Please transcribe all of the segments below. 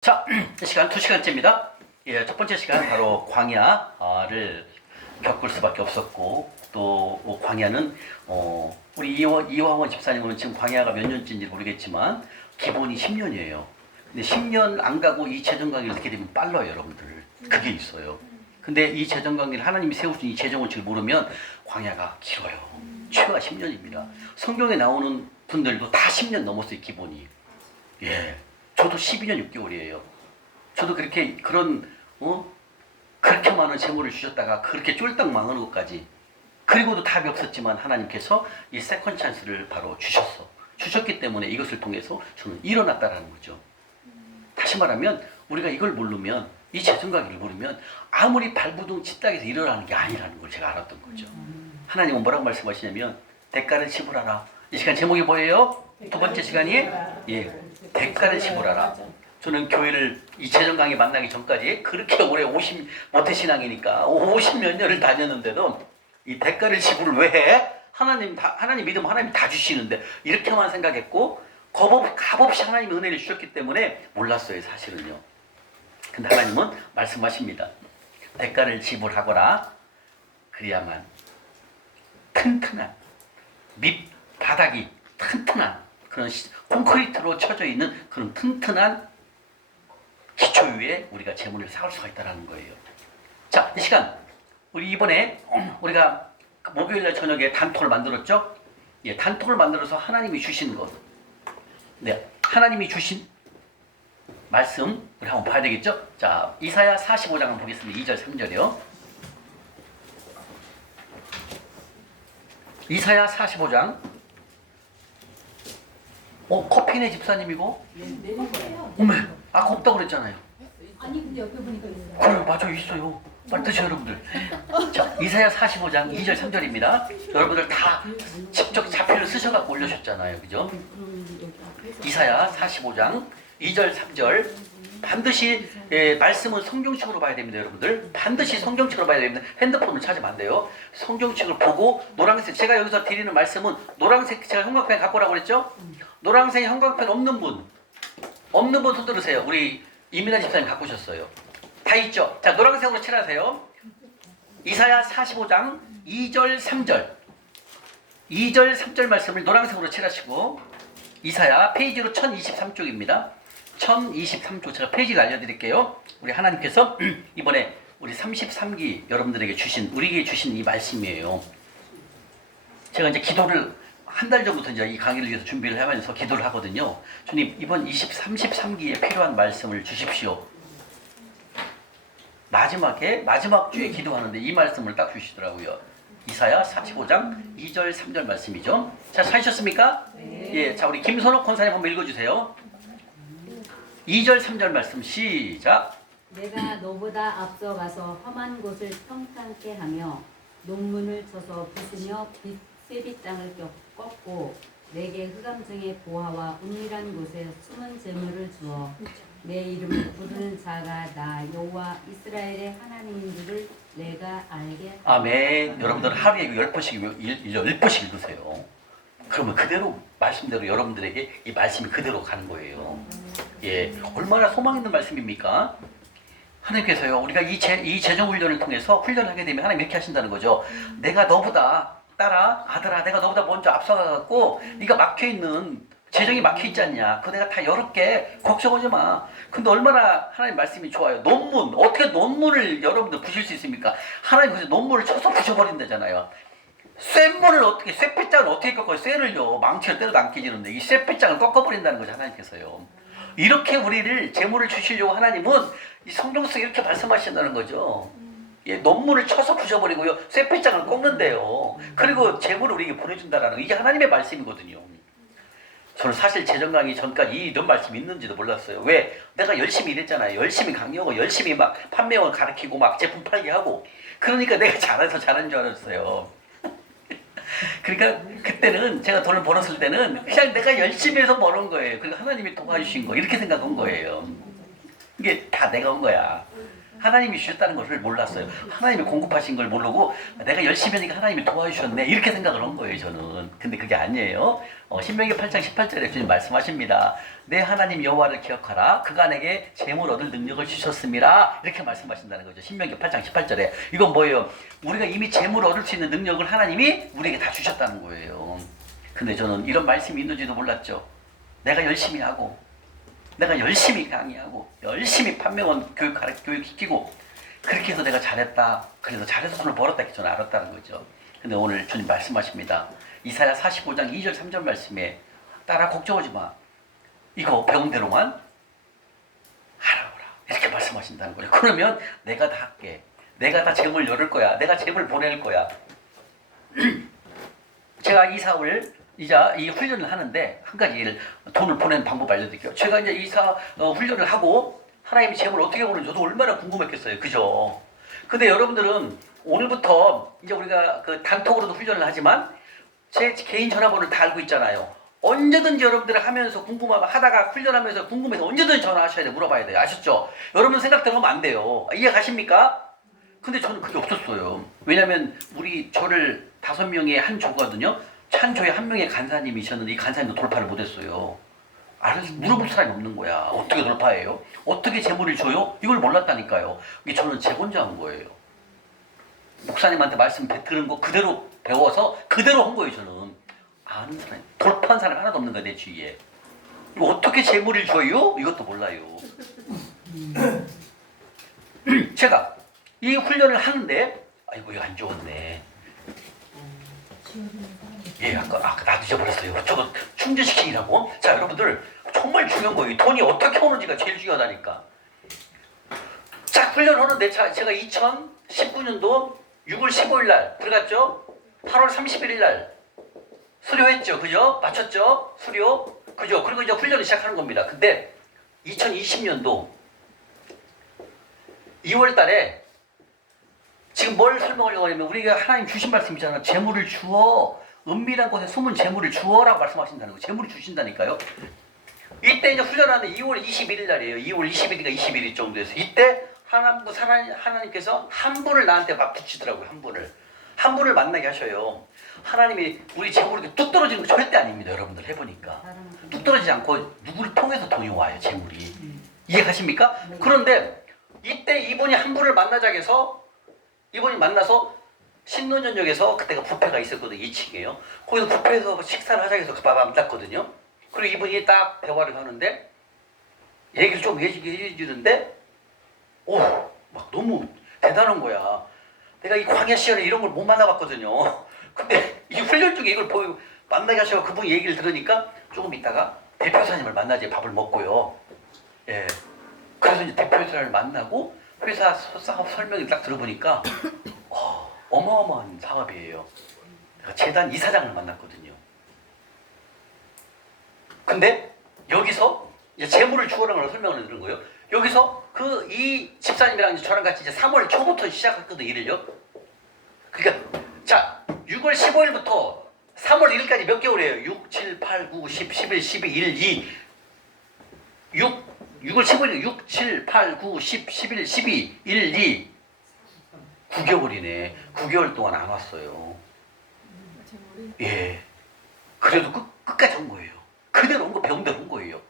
자, 이 시간 2시간째입니다. 예, 첫 번째 시간 바로 광야를 겪을 수밖에 없었고, 또 광야는 우리 이화원 집사님은 지금 광야가 몇 년째인지 모르겠지만 기본이 10년이에요. 근데 10년 안 가고 이 재정 관계를 듣게 되면 빨라요, 여러분들. 그게 있어요. 근데 이 재정 관계를 하나님이 세우신 이 재정 원칙을 모르면 광야가 길어요. 최가 10년입니다. 성경에 나오는 분들도 다 10년 넘었어요, 기본이. 예. 저도 12년 6개월이에요. 저도 그렇게 그렇게 많은 재물을 주셨다가 그렇게 쫄딱 망하는 것까지, 그리고도 답이 없었지만 하나님께서 이 세컨 찬스를 바로 주셨기 때문에 이것을 통해서 저는 일어났다라는 거죠. 다시 말하면 우리가 이걸 모르면, 이 재정관계를 모르면 아무리 발부둥 치딱에서 일어나는 게 아니라는 걸 제가 알았던 거죠. 하나님은 뭐라고 말씀하시냐면 대가를 지불하라. 이 시간 제목이 뭐예요? 두 번째 시간이 대가를 지불하라. 저는 교회를 이 재정 강의 만나기 전까지 그렇게 오래 모태 신앙이니까 50몇 년을 다녔는데도 이 대가를 지불을 왜 해? 하나님 믿으면 하나님이 다 주시는데, 이렇게만 생각했고 값없이 하나님의 은혜를 주셨기 때문에 몰랐어요, 사실은요. 근데 하나님은 말씀하십니다. 대가를 지불하거라. 그래야만 튼튼한 밑바닥이 튼튼한 그런 콘크리트로 쳐져 있는 그런 튼튼한 기초 위에 우리가 재물을 쌓을 수가 있다는 거예요. 자, 이 시간 우리 이번에 우리가 목요일날 저녁에 단톡을 만들었죠? 예, 단톡을 만들어서 하나님이 주신 것, 하나님이 주신 말씀 우리 한번 봐야 되겠죠? 자, 이사야 45장 한번 보겠습니다. 2절 3절이요. 이사야 45장. 커피네 집사님이고? 네, 거예요. 어메, 아까 없다고 그랬잖아요. 아니 근데 옆에 보니까 있어요. 그래, 맞아요, 있어요. 빨리 드세요, 여러분들. 자, 이사야 45장 2절 3절입니다. 여러분들 다 직접 자표를 쓰셔갖고 올려주셨잖아요, 그죠? 이사야 45장 2절 3절. 반드시 말씀은 성경책으로 봐야 됩니다, 여러분들. 반드시 성경책으로 봐야 됩니다. 핸드폰을 찾으면 안 돼요. 성경책을 보고 노란색, 제가 여기서 드리는 말씀은 노란색, 제가 형광펜 갖고 오라고 그랬죠? 노란색 형광펜 없는 분 손 들으세요. 우리 이민아 집사님 갖고 오셨어요. 다 있죠? 자, 노란색으로 칠하세요. 이사야 45장 2절 3절 2절 3절 말씀을 노란색으로 칠하시고, 이사야 페이지로 1023쪽입니다. 1023쪽 제가 페이지를 알려드릴게요. 우리 하나님께서 이번에 우리 33기 여러분들에게 우리에게 주신 이 말씀이에요. 제가 이제 기도를 한 달 전부터 이제 이 강의를 위해서 준비를 하면서 기도를 하거든요. 주님, 이번 33기에 필요한 말씀을 주십시오. 마지막 주에 기도하는데 이 말씀을 딱 주시더라고요. 이사야 45장 2절 3절 말씀이죠. 자, 찾으셨습니까? 네. 예, 자, 우리 김선옥 권사님 한번 읽어주세요. 2절 3절 말씀 시작. 내가 너보다 앞서가서 험한 곳을 평탄케 하며 논문을 쳐서 부수며 쇠빗 땅을 꺾고 내게 흑암정의 보화와 은밀한 곳에 숨은 재물을 주어 내 이름을 부르는 자가 나 여호와 이스라엘의 하나님인 줄을 내가 알게. 아멘. 여러분들 하루에 10번씩 읽으세요. 그러면 그대로 말씀대로 여러분들에게 이 말씀이 그대로 가는 거예요. 예, 얼마나 소망 있는 말씀입니까? 하나님께서요, 우리가 이 재정 훈련을 통해서 훈련을 하게 되면 하나님 이렇게 하신다는 거죠. 내가 너보다, 딸아, 아들아, 내가 너보다 먼저 앞서가갖고 네가 막혀있는, 재정이 막혀있지 않냐, 그거 내가 다 열을게, 걱정하지 마. 근데 얼마나 하나님 말씀이 좋아요. 논문, 어떻게 논문을 여러분들 부실 수 있습니까? 하나님 그래서 논문을 쳐서 부셔버린다잖아요. 쇠빗장을 어떻게 꺾어요? 쇠를요, 망치로 때려도 안 깨지는데 이 쇠빗장을 꺾어버린다는 거죠, 하나님께서요. 이렇게 우리를 재물을 주시려고 하나님은 이 성경 속에 이렇게 말씀하신다는 거죠. 예, 논문을 쳐서 부셔버리고요, 쇠빗장을 꺾는데요. 그리고 재물을 우리에게 보내준다라는 거, 이게 하나님의 말씀이거든요. 저는 사실 재정 강의 전까지 이런 말씀이 있는지도 몰랐어요. 왜? 내가 열심히 일했잖아요. 열심히 강의하고 열심히 막 판매원 가르치고 막 제품 팔게 하고, 그러니까 내가 잘해서 잘한 줄 알았어요. 그러니까 그때는 제가 돈을 벌었을 때는 그냥 내가 열심히 해서 버는 거예요. 그리고 하나님이 도와주신 거, 이렇게 생각한 거예요. 이게 다 내가 온 거야. 하나님이 주셨다는 것을 몰랐어요. 하나님이 공급하신 걸 모르고 내가 열심히 하니까 하나님이 도와주셨네 이렇게 생각을 한 거예요 저는. 근데 그게 아니에요. 신명기 8장 18절에 주님 말씀하십니다. 내 하나님 여호와를 기억하라. 그가 내게 재물 얻을 능력을 주셨음이라 이렇게 말씀하신다는 거죠. 신명기 8장 18절에. 이건 뭐예요? 우리가 이미 재물 얻을 수 있는 능력을 하나님이 우리에게 다 주셨다는 거예요. 근데 저는 이런 말씀이 있는지도 몰랐죠. 내가 열심히 하고 내가 열심히 강의하고 열심히 판명원 교육시키고 그렇게 해서 내가 잘했다. 그래서 잘해서 돈을 벌었다 이렇게 저는 알았다는 거죠. 근데 오늘 주님 말씀하십니다. 이사야 45장 2절 3절 말씀에 따라 걱정하지 마. 이거 배운 대로만 알아보라. 이렇게 말씀하신다는 거예요. 그러면 내가 다 할게. 내가 다 재물 열을 거야. 내가 재물 보낼 거야. 제가 이사를 이 훈련을 하는데 한 가지 돈을 보내는 방법 알려드릴게요. 제가 이제 이사 훈련을 하고 하나님이 재물을 어떻게 보는지 저도 얼마나 궁금했겠어요. 그죠? 근데 여러분들은 오늘부터 이제 우리가 그 단톡으로도 훈련을 하지만 제 개인 전화번호를 다 알고 있잖아요. 언제든지 여러분들 하면서 하다가 훈련하면서 궁금해서 언제든지 전화하셔야 돼요. 물어봐야 돼요. 아셨죠? 여러분 생각대로 하면 안 돼요. 이해 가십니까? 근데 저는 그게 없었어요. 왜냐면 저를 5명의 한 조거든요. 한 조에 한 명의 간사님이셨는데 이 간사님도 돌파를 못했어요. 알아서 물어볼 사람이 없는 거야. 어떻게 돌파해요? 어떻게 재물을 줘요? 이걸 몰랐다니까요. 이게 저는 제 혼자 한 거예요. 목사님한테 말씀 들은 거 그대로 배워서 그대로 한 거예요. 저는 아는 사람, 돌파한 사람이 하나도 없는 거야 내 주위에. 이거 어떻게 재물을 줘요? 이것도 몰라요. 제가 이 훈련을 하는데 아이고 이거 안 좋았네. 예, 아까 나도 잊어버렸어요. 저거 충전시키라고. 자, 여러분들 정말 중요한 거예요. 돈이 어떻게 오는지가 제일 중요하다니까. 자, 훈련하는데 제가 2019년도 6월 15일 날 들어갔죠. 8월 31일 날 수료했죠. 그죠? 마쳤죠? 수료. 그죠? 그리고 이제 훈련을 시작하는 겁니다. 근데 2020년도 2월 달에 지금 뭘 설명하려고 하냐면 우리가 하나님 주신 말씀이잖아. 재물을 주어. 은밀한 곳에 숨은 재물을 주어라고 말씀하신다는 거예요. 재물을 주신다니까요. 이때 이제 훈련하는 2월 21일 날이에요. 2월 20일인가 21일 정도에서 이때 하나님께서 한 분을 나한테 막 붙이더라고요. 한 분을 만나게 하셔요. 하나님이 우리 재물이 뚝 떨어지는 거 절대 아닙니다. 여러분들 해보니까 뚝 떨어지지 않고 누구를 통해서 돈이 와요. 재물이. 이해가십니까? 그런데 이때 이분이 한 분을 만나자 해서 이분이 만나서 신논현역에서 그때가 뷔페가 있었거든요. 2층이에요. 거기서 뷔페에서 식사를 하자 해서 그 밥 안 땄거든요. 그리고 이분이 딱 대화를 하는데 얘기를 좀 해주는데 막 너무 대단한 거야. 내가 이 광야 시절에 이런 걸 못 만나봤거든요. 근데 이 훈련 중에 이걸 만나게 하셔서 그분 얘기를 들으니까 조금 있다가 대표사님을 만나지 밥을 먹고요. 예. 그래서 이제 대표사님을 만나고 회사 사업 설명을 딱 들어보니까 어마어마한 사업이에요. 내가 재단 이사장을 만났거든요. 근데 여기서 이제 재물을 주어라는 걸 설명을 들은 거예요. 여기서 이 집사님이랑 저랑 같이 이제 3월 초부터 시작했거든요, 일을요. 그러니까 자 6월 15일부터 3월 1일까지 몇 개월이에요? 6, 7, 8, 9, 10, 11, 12, 1, 2 6월 15일 6, 7, 8, 9, 10, 11, 12, 1, 2 9개월이네. 9개월 동안 안 왔어요. 예. 그래도 끝까지 온 거예요. 그대로 온 거, 배운 대로 온 거예요.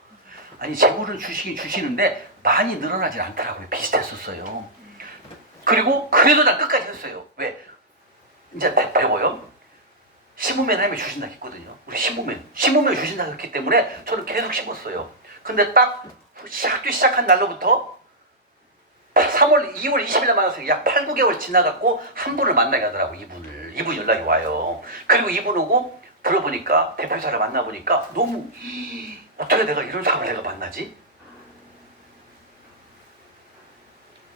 아니, 재물은 주시긴 주시는데 많이 늘어나질 않더라고요. 비슷했었어요. 그리고 그래도 난 끝까지 했어요. 왜? 이제 배워요. 심으면 하나님이 주신다 했거든요. 우리 심으면 주신다 했기 때문에 저는 계속 심었어요. 근데 딱 학교 시작한 날로부터 2월 20일 날 만났어요. 약 8, 9개월 지나갔고 한 분을 만나게 하더라고. 이분 연락이 와요. 그리고 이분 오고 들어보니까 대표이사를 만나보니까 너무 어떻게 내가 이런 사람을 내가 만나지?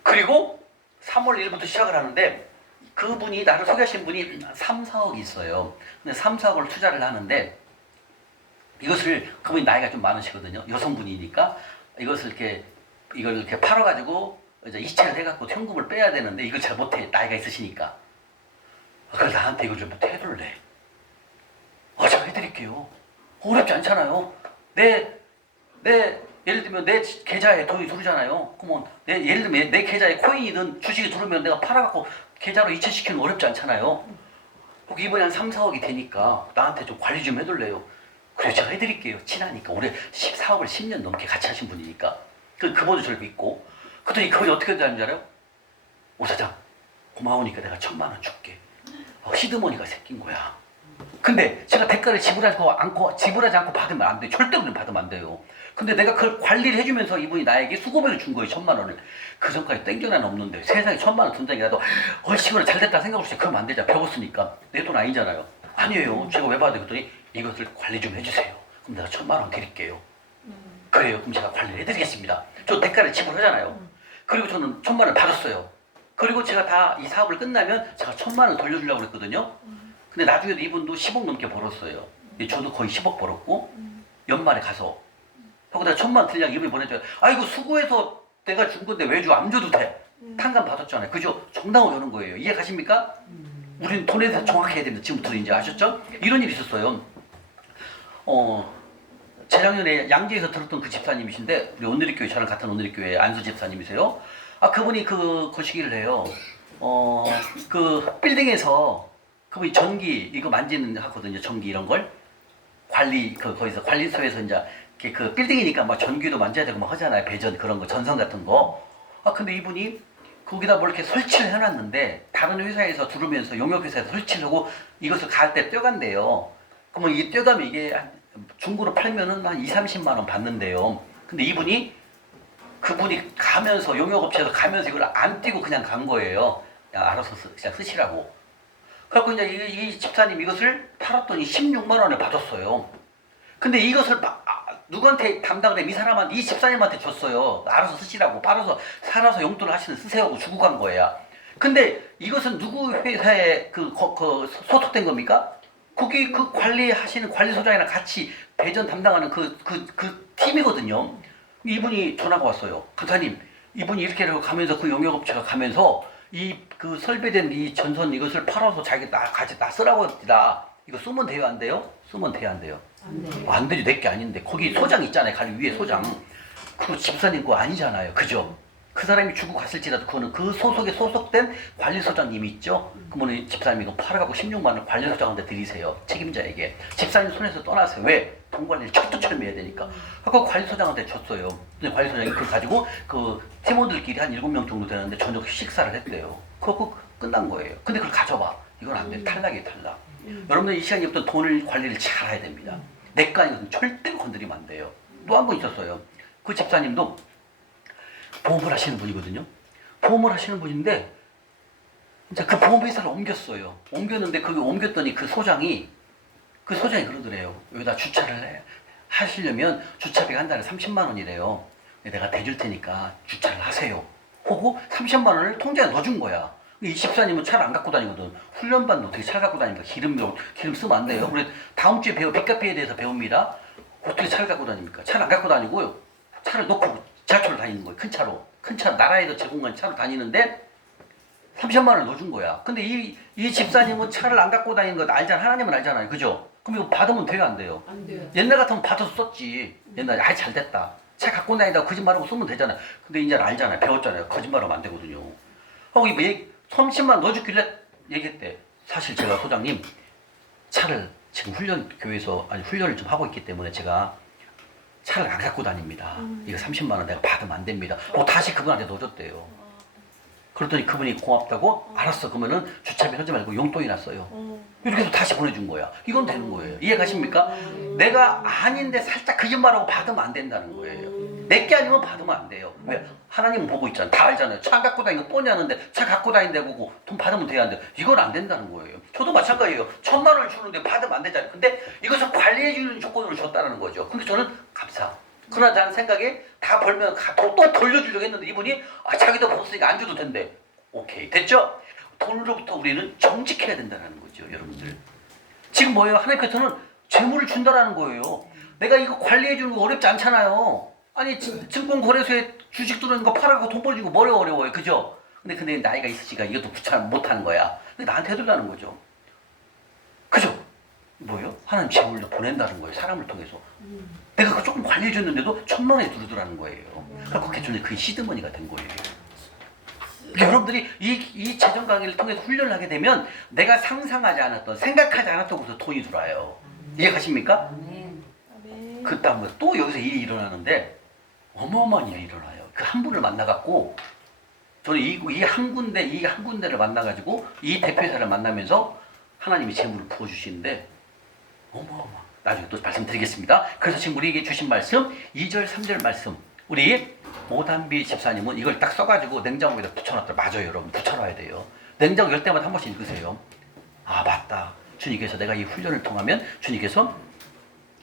그리고 3월 1일부터 시작을 하는데 그분이 나를 소개하신 분이 3, 4억이 있어요. 근데 3, 4억을 투자를 하는데 이것을 그분이 나이가 좀 많으시거든요. 여성분이니까 이걸 이렇게 팔아가지고 이제 이체를 해갖고 현금을 빼야 되는데 이걸 잘 못해. 나이가 있으시니까. 그래서 나한테 이걸 좀 해줄래. 제가 해드릴게요. 어렵지 않잖아요. 내 예를 들면 내 계좌에 돈이 들어오잖아요. 그러면 예를 들면 내 계좌에 코인이든 주식이 들어오면 내가 팔아갖고 계좌로 이체시키는 거 어렵지 않잖아요. 혹 이번에 한 3, 4억이 되니까 나한테 좀 관리 좀 해둘래요. 그래 제가 해드릴게요. 친하니까 우리 사업을 10년 넘게 같이 하신 분이니까 그분도 저를 믿고 그랬더니 그분이 어떻게 되는 줄 알아요? 오 사장 고마우니까 내가 1,000만 원 줄게. 시드머니가 생긴 거야. 근데 제가 대가를 지불하지 않고 받으면 안 돼요. 절대로 받으면 안 돼요. 근데 내가 그걸 관리를 해주면서 이분이 나에게 수고비를 준 거예요. 1,000만 원을. 그 전까지 땡겨나는 없는데 세상에 1,000만 원 든다기라도 얼씨구나 잘 됐다 생각 없이 그러면 안 되잖아. 배웠으니까. 내 돈 아니잖아요. 아니에요. 제가 왜 받아요? 그랬더니 이것을 관리 좀 해주세요. 그럼 내가 1,000만 원 드릴게요. 그래요. 그럼 제가 관리를 해드리겠습니다. 저 대가를 지불하잖아요. 그리고 저는 1,000만 원을 받았어요. 그리고 제가 다 이 사업을 끝나면 제가 1,000만 원 돌려주려고 그랬거든요. 근데 나중에도 이분도 10억 넘게 벌었어요. 저도 거의 10억 벌었고 연말에 가서 하고 내가 1,000만 원 드리려고 이분이 보내줘요. 아이고 수고해서 내가 준 건데 왜 줘? 안 줘도 돼. 탕감 받았잖아요. 그죠? 정당으로 여는 거예요. 이해 가십니까? 우리는 돈에 대해서 정확히 해야 됩니다. 지금부터 이제 아셨죠? 이런 일이 있었어요. 재작년에 양재에서 들었던 그 집사님이신데 우리 온누리교회 저랑 같은 온누리교회 안수 집사님이세요. 그분이 그 시기를 해요. 그 빌딩에서 그분이 전기 이거 만지는 하거든요. 전기 이런 걸 거기서 관리소에서 이제 그 빌딩이니까 막 전기도 만져야 되고 막 하잖아요. 배전 그런 거 전선 같은 거. 근데 이분이 거기다 뭘 이렇게 설치를 해놨는데 다른 회사에서 들으면서 용역회사에서 설치를 하고 이것을 갈 때 떼어간대요. 그러면 이 떼어가면 이게 중고로 팔면은 한 2, 30만 원 받는데요. 근데 그분이 가면서 용역업체에서 가면서 이걸 안 띄고 그냥 간 거예요. 야, 알아서 그냥 쓰시라고. 그래갖고 이제 이 집사님 이것을 팔았더니 16만 원을 받았어요. 근데 이것을 누구한테 담당을 해? 이 사람한테, 이 집사님한테 줬어요. 알아서 쓰시라고. 팔아서 살아서 용돈을 하시는 쓰세요 하고 주고 간 거야. 근데 이것은 누구 회사에 소속된 겁니까? 거기 그 관리하시는 관리소장이랑 같이 배전 담당하는 그 팀이거든요. 이분이 전화가 왔어요. 강사님, 이분이 이렇게 가면서 그 용역업체가 가면서 그 설배된 이 전선 이것을 팔아서 자기 나 쓰라고 합니다. 이거 쓰면 돼요, 안 돼요? 쓰면 돼요, 안 돼요? 안 되지, 내 게 아닌데. 거기 소장 있잖아요, 관리 위에 소장. 그거 집사님 거 아니잖아요, 그죠? 그 사람이 주고 갔을지라도 그거는 그 소속에 소속된 관리소장님이 있죠? 그러면 집사님이 이거 팔아갖고 16만 원 관리소장한테 드리세요. 책임자에게. 집사님 손에서 떠나세요. 왜? 돈 관리를 철두철미해야 되니까. 그거 관리소장한테 줬어요. 근데 관리소장이 그걸 가지고 그 팀원들끼리 한 7명 정도 되는데 저녁 식사를 했대요. 그거 끝난 거예요. 근데 그걸 가져봐. 이건 안 돼. 탈락이에요, 탈락. 여러분들 이 시간부터 돈을 관리를 잘 해야 됩니다. 내 거 아니거든. 절대로 건드리면 안 돼요. 또 한 번 있었어요. 그 집사님도 보험을 하시는 분이거든요. 보험을 하시는 분인데 이제 그 보험회사를 옮겼어요. 옮겼는데 거기 옮겼더니 그 소장이 그러더래요. 여기다 주차를 하시려면 주차비가 한 달에 30만 원이래요. 내가 대줄 테니까 주차를 하세요. 하고 30만 원을 통장에 넣어준 거야. 이 집사님은 차를 안 갖고 다니거든. 훈련반도 어떻게 차를 갖고 다니니까 기름 쓰면 안 돼요. 우리 다음 주에 빚값비에 대해서 배웁니다. 어떻게 차를 갖고 다닙니까? 차를 안 갖고 다니고요. 차를 놓고 지하철을 다니는 거예요. 큰 차로 나라에서 제공한 차로 다니는데 30만 원을 넣어준 거야. 근데 이 집사님은 차를 안 갖고 다니는 거 알잖아. 하나님은 알잖아요. 그죠? 그럼 이거 받으면 돼요, 안 돼요? 안 돼요. 옛날 같으면 받아서 썼지. 옛날에 잘 됐다. 차 갖고 다니다가 거짓말하고 쓰면 되잖아요. 근데 이제 알잖아요. 배웠잖아요. 거짓말하면 안 되거든요. 하고 30만 원 넣어주길래 얘기했대. 사실 제가 소장님 차를 지금 훈련을 좀 하고 있기 때문에 제가 차를 안 갖고 다닙니다. 이거 30만 원 내가 받으면 안 됩니다. 다시 그분한테 넣어줬대요. 그랬더니 그분이 고맙다고 알았어. 그러면은 주차비 하지 말고 용돈이나 써요. 이렇게 해서 다시 보내준 거야. 이건 되는 거예요. 이해 가십니까? 내가 아닌데 살짝 거짓말하고 받으면 안 된다는 거예요. 내게 아니면 받으면 안 돼요. 왜? 하나님은 보고 있잖아요. 다 알잖아요. 차 갖고 다니는 거 뻔히 아는데 차 갖고 다닌다고 돈 받으면 돼야 하는데 이건 안 된다는 거예요. 저도 마찬가지예요. 1,000만 원을 주는데 받으면 안 되잖아요. 근데 이것을 관리해주는 조건으로 줬다는 거죠. 근데 저는 감사. 그러나 나는 생각에 다 벌면 또 돌려주려고 했는데 이분이 자기도 벌었으니까 안 줘도 된대. 오케이. 됐죠? 돈으로부터 우리는 정직해야 된다는 거죠. 여러분들. 지금 뭐예요? 하나님께서는 재물을 준다라는 거예요. 내가 이거 관리해주는 거 어렵지 않잖아요. 아니 증권거래소에 주식 들어오는 거 팔아가고 돈 벌어주는 거 뭐가 어려워요. 그죠? 근데 나이가 있으니까 이것도 못하는 거야. 근데 나한테 해달라는 거죠. 그죠? 뭐예요? 하나님 재물로 보낸다는 거예요. 사람을 통해서. 내가 조금 관리해줬는데도 1,000만 원이 들어오더라는 거예요. 그래서 개천이 그게 시드머니가 된 거예요. 그러니까 여러분들이 이 재정 강의를 통해서 훈련을 하게 되면 내가 상상하지 않았던, 생각하지 않았던 곳에서 돈이 들어와요. 이해가십니까? 아멘. 그 다음에 또 여기서 일이 일어나는데 어마어마한 일이 일어나요. 그 한 분을 만나갖고 저는 이 한 군데를 만나가지고 이 대표이사를 만나면서 하나님이 재물을 부어주시는데 어마어마. 나중에 또 말씀드리겠습니다. 그래서 지금 우리에게 주신 말씀 2절 3절 말씀 우리 모담비 집사님은 이걸 딱 써가지고 냉장고에다 붙여놨더라. 맞아요 여러분, 붙여놔야 돼요. 냉장고 열 때마다 한 번씩 읽으세요. 아 맞다, 주님께서 내가 이 훈련을 통하면 주님께서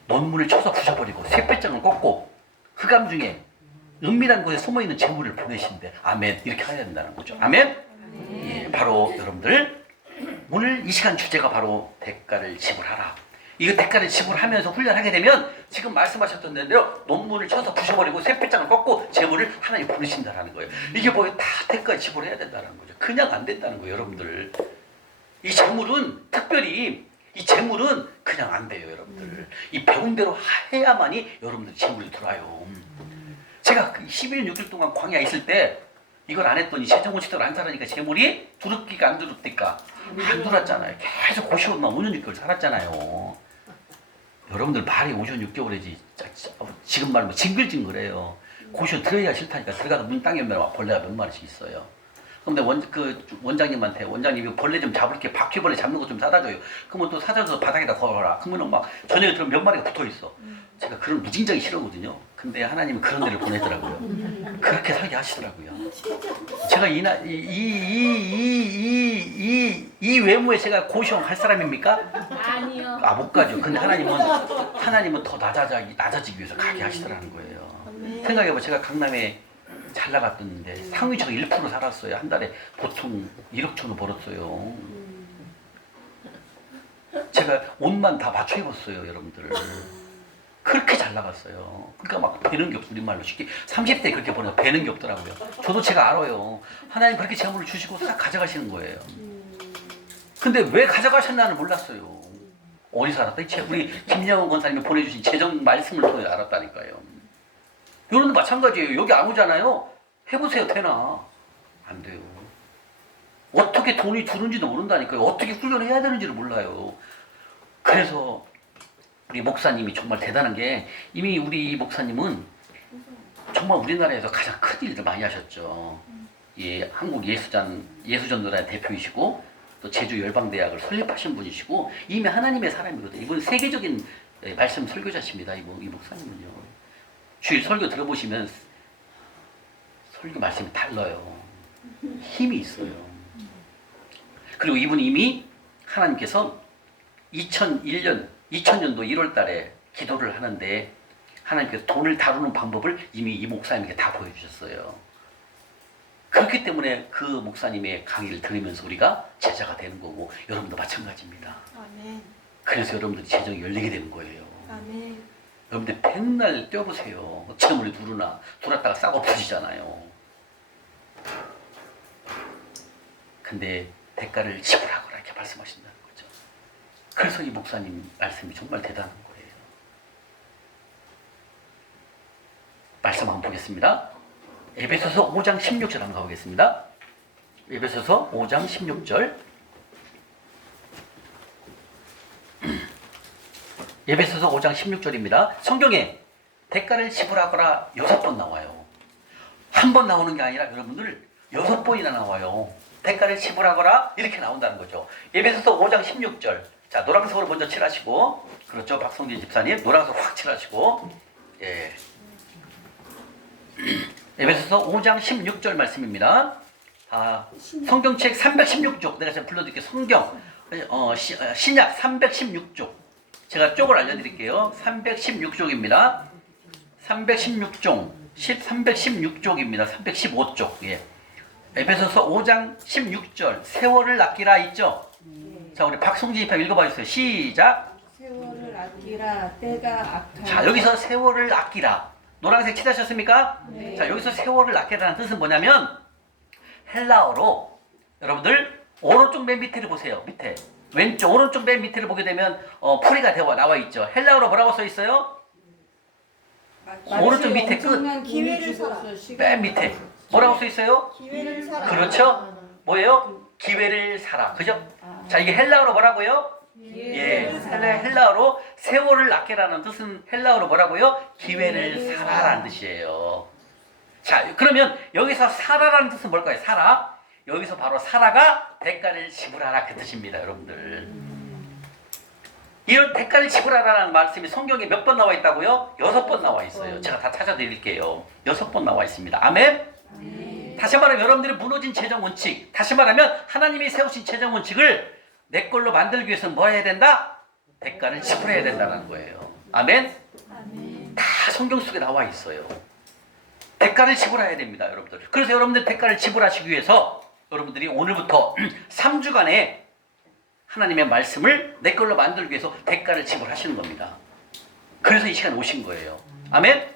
논문을 쳐서 부셔버리고 쇠배짱을 꺾고 흑암 중에 은밀한 곳에 숨어있는 재물을 보내신대. 아멘. 이렇게 해야 된다는 거죠. 아멘. 예, 바로 여러분들 오늘 이 시간 주제가 바로 대가를 지불하라. 이거 대가를 지불하면서 훈련하게 되면 지금 말씀하셨던 대로 논문을 쳐서 부셔버리고 쇠배짱을 꺾고 재물을 하나님 보내신다는 거예요. 이게 뭐예요? 다 대가 지불해야 된다는 거죠. 그냥 안 된다는 거예요 여러분들. 이 재물은 특별히 이 재물은 그냥 안 돼요 여러분들. 이 배운 대로 해야만이 여러분들 재물이 들어와요. 제가 11일 6일 동안 광야에 있을 때 이걸 안 했더니 재정원칙대로 안 살으니까 재물이 두릅니까 안 두릅니까? 안 들었잖아요. 계속 고시원만 5년 6개월 살았잖아요. 여러분들 말이 5년 6개월이지 지금 말로 징글징글해요. 고시원 들어야 싫다니까. 들어가서 문 땅에 오면 벌레가 몇 마리씩 있어요. 근데 원장님한테 원장님이 벌레 좀 잡을게, 바퀴벌레 잡는 거 좀 사다 줘요. 그러면 또 사다 줘서 바닥에다 걸어라. 그러면 막 저녁에 들으면 몇 마리가 붙어 있어. 제가 그런 무진장이 싫어거든요. 근데 하나님은 그런 데를 보내더라고요. 그렇게 살게 하시더라고요. 제가 이 외모에 제가 고시원 갈 사람입니까? 아니요. 아, 못 가죠. 근데 하나님은 더 낮아지기 위해서 가게 하시더라는 거예요. 생각해봐. 제가 강남에 잘 나갔었는데 상위적으로 1% 살았어요. 한 달에 보통 1억 천원 벌었어요. 제가 옷만 다 맞춰 입었어요 여러분들. 그렇게 잘 나갔어요. 그러니까 막 배는 게 없어. 우리말로 쉽게 30대 그렇게 보내서 배는 게 없더라고요. 저도 제가 알아요. 하나님 그렇게 재물을 주시고 싹 가져가시는 거예요. 근데 왜 가져가셨나는 몰랐어요. 어디서 알았다? 우리 김영원 권사님이 보내주신 재정 말씀을 통해 알았다니까요. 여러분도 마찬가지예요. 여기 안 오잖아요. 해보세요. 되나? 안 돼요. 어떻게 돈이 주는지도 모른다니까요. 어떻게 훈련해야 되는지를 몰라요. 그래서 우리 목사님이 정말 대단한 게 이미 우리 목사님은 정말 우리나라에서 가장 큰 일을 많이 하셨죠. 예, 한국 예수전도단의 대표이시고 또 제주 열방대학을 설립하신 분이시고 이미 하나님의 사람이거든요. 이분 세계적인 말씀 설교자십니다. 이 목사님은요. 주일 설교 들어보시면 설교 말씀이 달라요. 힘이 있어요. 그리고 이분이 이미 하나님께서 2000년도 1월 달에 기도를 하는데 하나님께서 돈을 다루는 방법을 이미 이 목사님에게 다 보여주셨어요. 그렇기 때문에 그 목사님의 강의를 들으면서 우리가 제자가 되는 거고 여러분도 마찬가지입니다. 아멘. 그래서 여러분들이 재정이 열리게 되는 거예요. 아멘. 여러분들 백날 뛰어보세요. 재물이 들었다가 싹 없어지잖아요. 근데 대가를 지불하거라 이렇게 말씀하신다는 거죠. 그래서 이 목사님 말씀이 정말 대단한 거예요. 말씀 한번 보겠습니다. 에베소서 5장 16절 한번 가보겠습니다. 에베소서 5장 16절. 에베소서 5장 16절입니다. 성경에 대가를 지불하거라 6번 나와요. 한 번 나오는 게 아니라 여러분들 6번이나 나와요. 대가를 지불하거라 이렇게 나온다는 거죠. 에베소서 5장 16절. 자, 노란색으로 먼저 칠하시고, 그렇죠, 박성진 집사님 노란색 확 칠하시고, 예. 에베소서 5장 16절 말씀입니다. 아, 성경책 316쪽 내가 지금 불러드릴게요. 신약 316쪽. 제가 쪽을 알려드릴게요. 316쪽입니다. 316쪽, 316쪽입니다. 315쪽. 예. 에베소서 5장 16절. 세월을 아끼라 있죠? 자, 우리 박성진 입학 읽어봐 주세요. 시작. 세월을 아끼라 때가 악하니. 자, 여기서 세월을 아끼라. 노란색 칠하셨습니까? 네. 자, 여기서 세월을 아끼라는 뜻은 뭐냐면 헬라어로 여러분들 오른쪽 맨 밑에를 보세요. 밑에. 왼쪽 오른쪽 맨 밑에를 보게 되면 풀이가 나와 있죠. 헬라어로 뭐라고 써 있어요? 오른쪽 밑에 끝. 엄청난 기회를 돈을 주고서 시간을 맨 밑에 뭐라고 써 있어요? 기회를 살아. 그렇죠? 뭐예요? 기회를 살아. 그죠? 아, 자, 이게 헬라어로 뭐라고요? 예, 기회를 살아. 헬라어로 세월을 아끼라는 뜻은 헬라어로 뭐라고요? 기회를 기회를 살아라는 뜻이에요. 자, 그러면 여기서 살아라는 뜻은 뭘까요? 살아. 여기서 바로 살아가 대가를 지불하라 그 뜻입니다, 여러분들. 이런 대가를 지불하라는 말씀이 성경에 몇 번 나와 있다고요? 6번 나와 있어요. 제가 다 찾아드릴게요. 6번 나와 있습니다. 아멘? 다시 말하면 여러분들이 무너진 재정 원칙, 다시 말하면 하나님이 세우신 재정 원칙을 내 걸로 만들기 위해서는 뭐 해야 된다? 대가를 지불해야 된다는 거예요. 아멘? 다 성경 속에 나와 있어요. 대가를 지불해야 됩니다, 여러분들. 그래서 여러분들 대가를 지불하시기 위해서 여러분들이 오늘부터 3주간에 하나님의 말씀을 내 걸로 만들기 위해서 대가를 지불하시는 겁니다. 그래서 이 시간 오신 거예요. 아멘?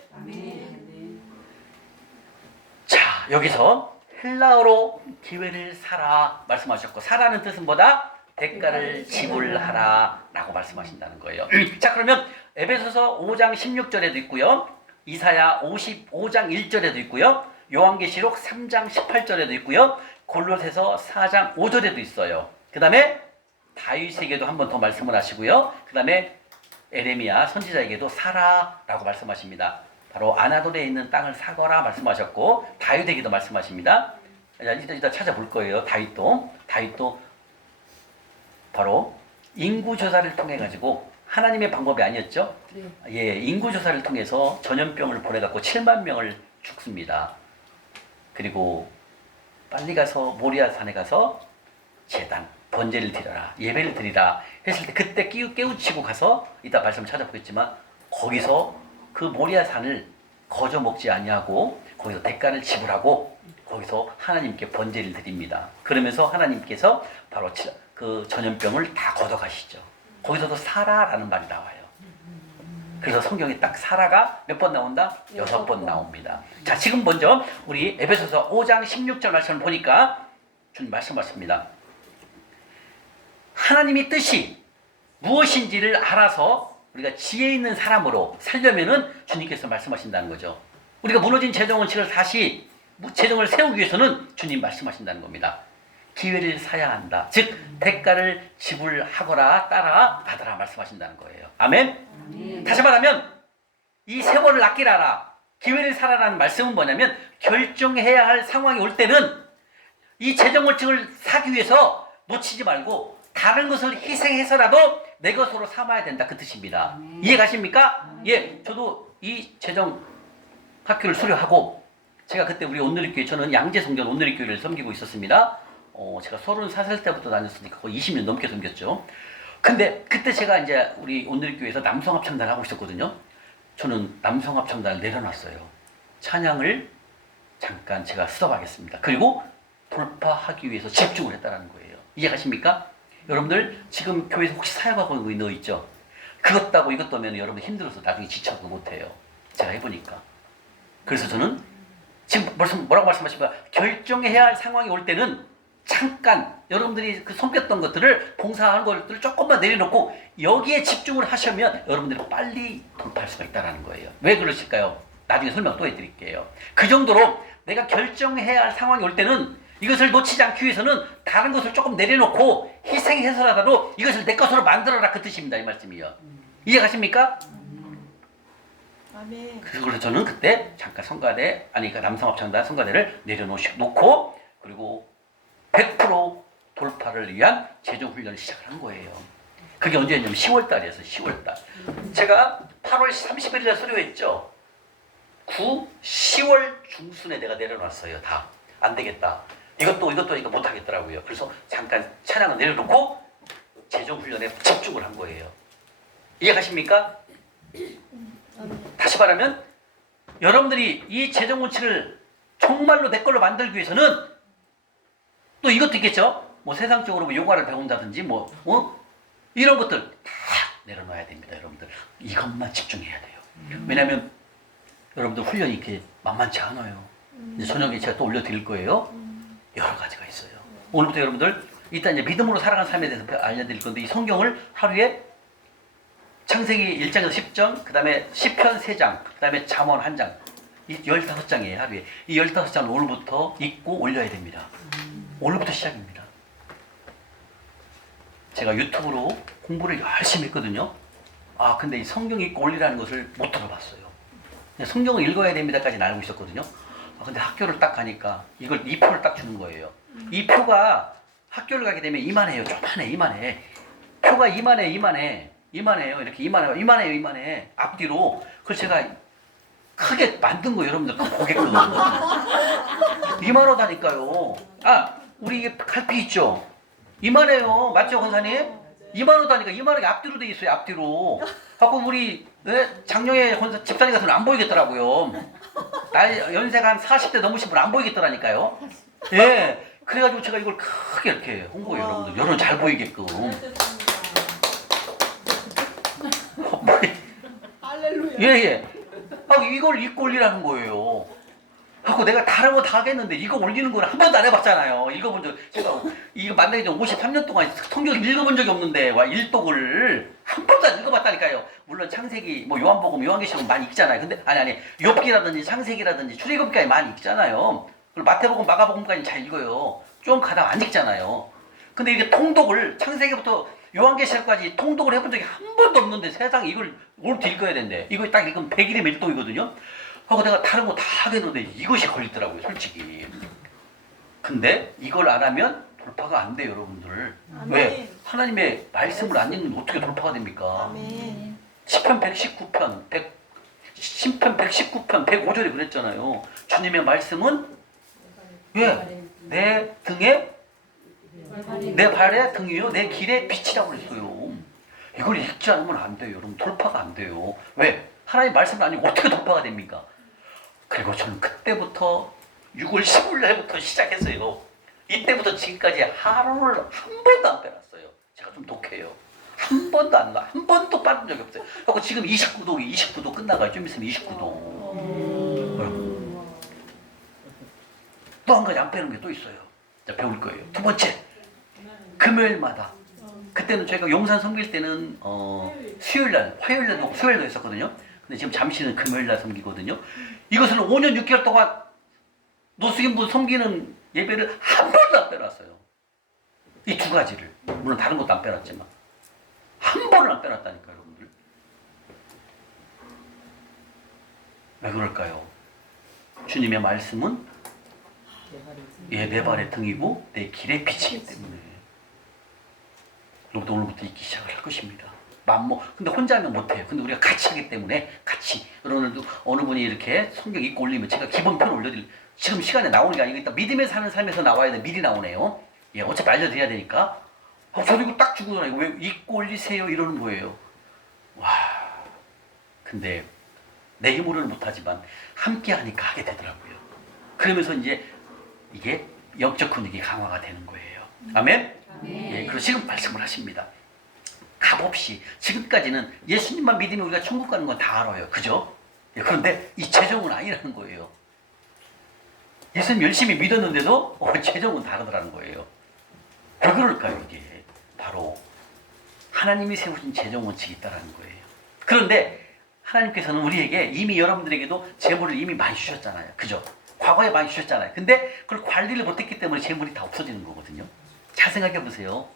자, 여기서 헬라어로 기회를 사라 말씀하셨고, 사라는 뜻은 뭐다? 대가를 지불하라 라고 말씀하신다는 거예요. 자, 그러면 에베소서 5장 16절에도 있고요, 이사야 55장 1절에도 있고요, 요한계시록 3장 18절에도 있고요, 골로새서 4장 5절에도 있어요. 그 다음에 다윗에게도 한 번 더 말씀을 하시고요, 그 다음에 에레미야 선지자에게도 사라라고 말씀하십니다. 바로 아나돌에 있는 땅을 사거라 말씀하셨고, 다윗에게도 말씀하십니다. 이따 찾아볼 거예요. 다윗도 바로 인구조사를 통해 가지고, 하나님의 방법이 아니었죠. 네. 예, 인구조사를 통해서 전염병을 보내갖고 7만 명을 죽습니다. 그리고 빨리 가서 모리아산에 가서 제단 번제를 드려라, 예배를 드리라 했을 때, 그때 깨우치고 가서 이따 말씀 찾아보겠지만, 거기서 그 모리아산을 거저 먹지 아니하고 거기서 대가를 지불하고 거기서 하나님께 번제를 드립니다. 그러면서 하나님께서 바로 그 전염병을 다 걷어가시죠. 거기서도 사라라는 말이 나와요. 그래서 성경에 딱 사라가 몇 번 나온다? 6번 나옵니다. 자, 지금 먼저 우리 에베소서 5장 16절 말씀을 보니까 주님 말씀하십니다. 하나님의 뜻이 무엇인지를 알아서 우리가 지혜 있는 사람으로 살려면은 주님께서 말씀하신다는 거죠. 우리가 무너진 재정 원칙을 다시 재정을 세우기 위해서는 주님 말씀하신다는 겁니다. 기회를 사야 한다. 즉 대가를 지불하거라, 따라 받아라 말씀하신다는 거예요. 아멘? 다시 말하면 이 세월을 아끼라라, 기회를 사라라는 말씀은 뭐냐면, 결정해야 할 상황이 올 때는 이 재정 원칙을 사기 위해서 놓치지 말고 다른 것을 희생해서라도 내 것으로 삼아야 된다 그 뜻입니다. 이해 가십니까? 예, 저도 이 재정 학교를 수료하고, 제가 그때 우리 온누리교회, 저는 양재성전 온누리교회를 섬기고 있었습니다. 제가 34살 때부터 다녔으니까 거의 20년 넘게 섬겼죠. 근데 그때 제가 이제 우리 온누리교회에서 남성합창단을 하고 있었거든요. 저는 남성합창단을 내려놨어요. 찬양을 잠깐 제가 스톱하겠습니다. 그리고 돌파하기 위해서 집중을 했다는 거예요. 이해 가십니까? 여러분들 지금 교회에서 혹시 사역하고 있는 거 있죠? 그것 따고 이것 따면 여러분 힘들어서 나중에 지쳐도 못해요. 제가 해보니까. 그래서 저는 지금 뭐라고 말씀하십니까? 결정해야 할 상황이 올 때는 잠깐 여러분들이 그 섬겼던 것들을, 봉사하는 것들을 조금만 내려놓고 여기에 집중을 하시면 여러분들이 빨리 돌파할 수가 있다는 거예요. 왜 그러실까요? 나중에 설명 또 해드릴게요. 그 정도로 내가 결정해야 할 상황이 올 때는 이것을 놓치지 않기 위해서는 다른 것을 조금 내려놓고 희생해서라도 이것을 내 것으로 만들어라 그 뜻입니다. 이 말씀이요. 이해 가십니까? 아멘. 그래서 저는 그때 잠깐 성가대, 그러니까 남성합창단 성가대를 내려놓고, 그리고 100% 돌파를 위한 재정훈련을 시작을 한 거예요. 그게 언제였냐면 10월달이었어요. 10월달. 제가 8월 31일에 수료했죠. 10월 중순에 내가 내려놨어요. 다. 안 되겠다. 이것도 하니까 못하겠더라고요. 그래서 잠깐 찬양을 내려놓고 재정훈련에 집중을 한 거예요. 이해가십니까? 다시 말하면 여러분들이 이 재정 원칙을 정말로 내 걸로 만들기 위해서는 또 이것도 있겠죠. 뭐 세상적으로 뭐 요가를 배운다든지 이런 것들 다 내려놔야 됩니다. 여러분들 이것만 집중해야 돼요. 왜냐하면 여러분들 훈련이 이렇게 만만치 않아요. 이제 저녁에 제가 또 올려드릴 거예요. 여러 가지가 있어요. 오늘부터 여러분들 일단 이제 믿음으로 살아가는 삶에 대해서 알려드릴 건데, 이 성경을 하루에 창세기 1장에서 10장, 그 다음에 시편 3장, 그 다음에 잠언 1장. 이 15장이에요, 하루에. 이 15장을 오늘부터 읽고 올려야 됩니다. 오늘부터 시작입니다. 제가 유튜브로 공부를 열심히 했거든요. 아, 근데 이 성경 읽고 올리라는 것을 못 들어봤어요. 그냥 성경을 읽어야 됩니다까지는 알고 있었거든요. 아, 근데 학교를 딱 가니까 이걸 이 표를 딱 주는 거예요. 이 표가 학교를 가게 되면 이만해요. 조만해, 이만해. 표가 이만해요. 이렇게 이만해. 앞뒤로. 그래서 제가 크게 만든 거 여러분들 보게끔. 이만하다니까요. 아, 우리 이게 갈피 있죠? 이만해요. 맞죠, 권사님? 이만하다니까. 이만하게 앞뒤로 돼 있어요, 앞뒤로. 하고 우리 작년에 권사 집사님 같은 안 보이겠더라고요. 연세가 한 40대 넘으신 분 안 보이겠더라니까요. 예. 그래가지고 제가 이걸 크게 이렇게 홍보해요, 여러분들. 여러분 잘 보이게끔. 할렐루야. 예. 하고 이걸 읽고 올리라는 거예요. 하고 내가 다른 거 다 하겠는데 이거 올리는 거를 한 번도 안 해봤잖아요. 읽어본 적, 제가 이거 만나기 전 53년 동안 성경을 읽어본 적이 없는데, 와, 일독을 한 번도 안 읽어봤다니까요. 물론 창세기, 뭐 요한복음, 요한계시록 많이 읽잖아요. 근데, 아니, 욥기라든지 창세기라든지 출애굽기까지 많이 읽잖아요. 그리고 마태복음, 마가복음까지 잘 읽어요. 좀 가다가 안 읽잖아요. 근데 이게 통독을, 창세기부터 요한계시록까지 통독을 해본 적이 한 번도 없는데 세상에 이걸 오늘부터 읽어야 된대. 이거 딱 읽으면 100일이면 일독이거든요. 하고 내가 다른 거 다 하겠는데 이것이 걸리더라고요, 솔직히. 근데 이걸 안 하면 돌파가 안 돼요, 여러분들. 아멘. 왜? 하나님의 말씀을 안 읽는데 어떻게 돌파가 됩니까? 아멘. 시편 119편, 105절에 그랬잖아요. 주님의 말씀은 왜? 내 등에, 내 발에 등이요, 내 길에 빛이라고 그랬어요. 이걸 읽지 않으면 안 돼요, 여러분. 돌파가 안 돼요. 왜? 하나님 말씀을 안 읽고 어떻게 돌파가 됩니까? 그리고 저는 그때부터 6월 15일 날부터 시작했어요. 이때부터 지금까지 하루를 한 번도 안 빼놨어요. 제가 좀 독해요. 한 번도 안 나. 한 번도 빠진 적이 없어요. 그리고 지금 29도 끝나가요. 좀 있으면 29도. 또 한 가지 안 빼는 게 또 있어요. 자, 배울 거예요. 두 번째, 금요일마다. 그때는 저희가 용산 섬길 때는 수요일날, 화요일날도 수요일도 했었거든요. 근데 지금 잠시는 금요일날 섬기거든요. 이것을 5년 6개월 동안 노숙인분 섬기는 예배를 한 번도 안 빼놨어요. 이 두 가지를. 물론 다른 것도 안 빼놨지만 한 번을 안 빼놨다니까요, 여러분들. 왜 그럴까요? 주님의 말씀은 내 발의 등이고 내 길의 빛이기 때문에. 여러분도 오늘부터 읽기 시작을 할 것입니다. 근데 혼자 하면 못해요. 근데 우리가 같이 하기 때문에 같이. 여러분들도 어느 분이 이렇게 성경 읽고 올리면 제가 기본편 올려드릴, 지금 시간에 나오는 게 아니고 일단 믿음에 사는 삶에서 나와야 돼. 미리 나오네요. 예, 어차피 알려드려야 되니까. 저도 이거 딱 주고 나니까 왜 읽고 올리세요 이러는 거예요. 와. 근데 내 힘으로는 못하지만 함께 하니까 하게 되더라고요. 그러면서 이제 이게 영적 근육이 강화가 되는 거예요. 아멘? 예, 그리고 지금 말씀을 하십니다. 값없이. 지금까지는 예수님만 믿으면 우리가 천국 가는 건 다 알아요. 그죠? 예, 그런데 이 재정은 아니라는 거예요. 예수님 열심히 믿었는데도 재정은 다르더라는 거예요. 왜 그럴까요, 이게? 바로 하나님이 세우신 재정 원칙이 있다는 거예요. 그런데 하나님께서는 우리에게 이미 여러분들에게도 재물을 이미 많이 주셨잖아요. 그죠? 과거에 많이 주셨잖아요. 근데 그걸 관리를 못했기 때문에 재물이 다 없어지는 거거든요. 잘 생각해 보세요.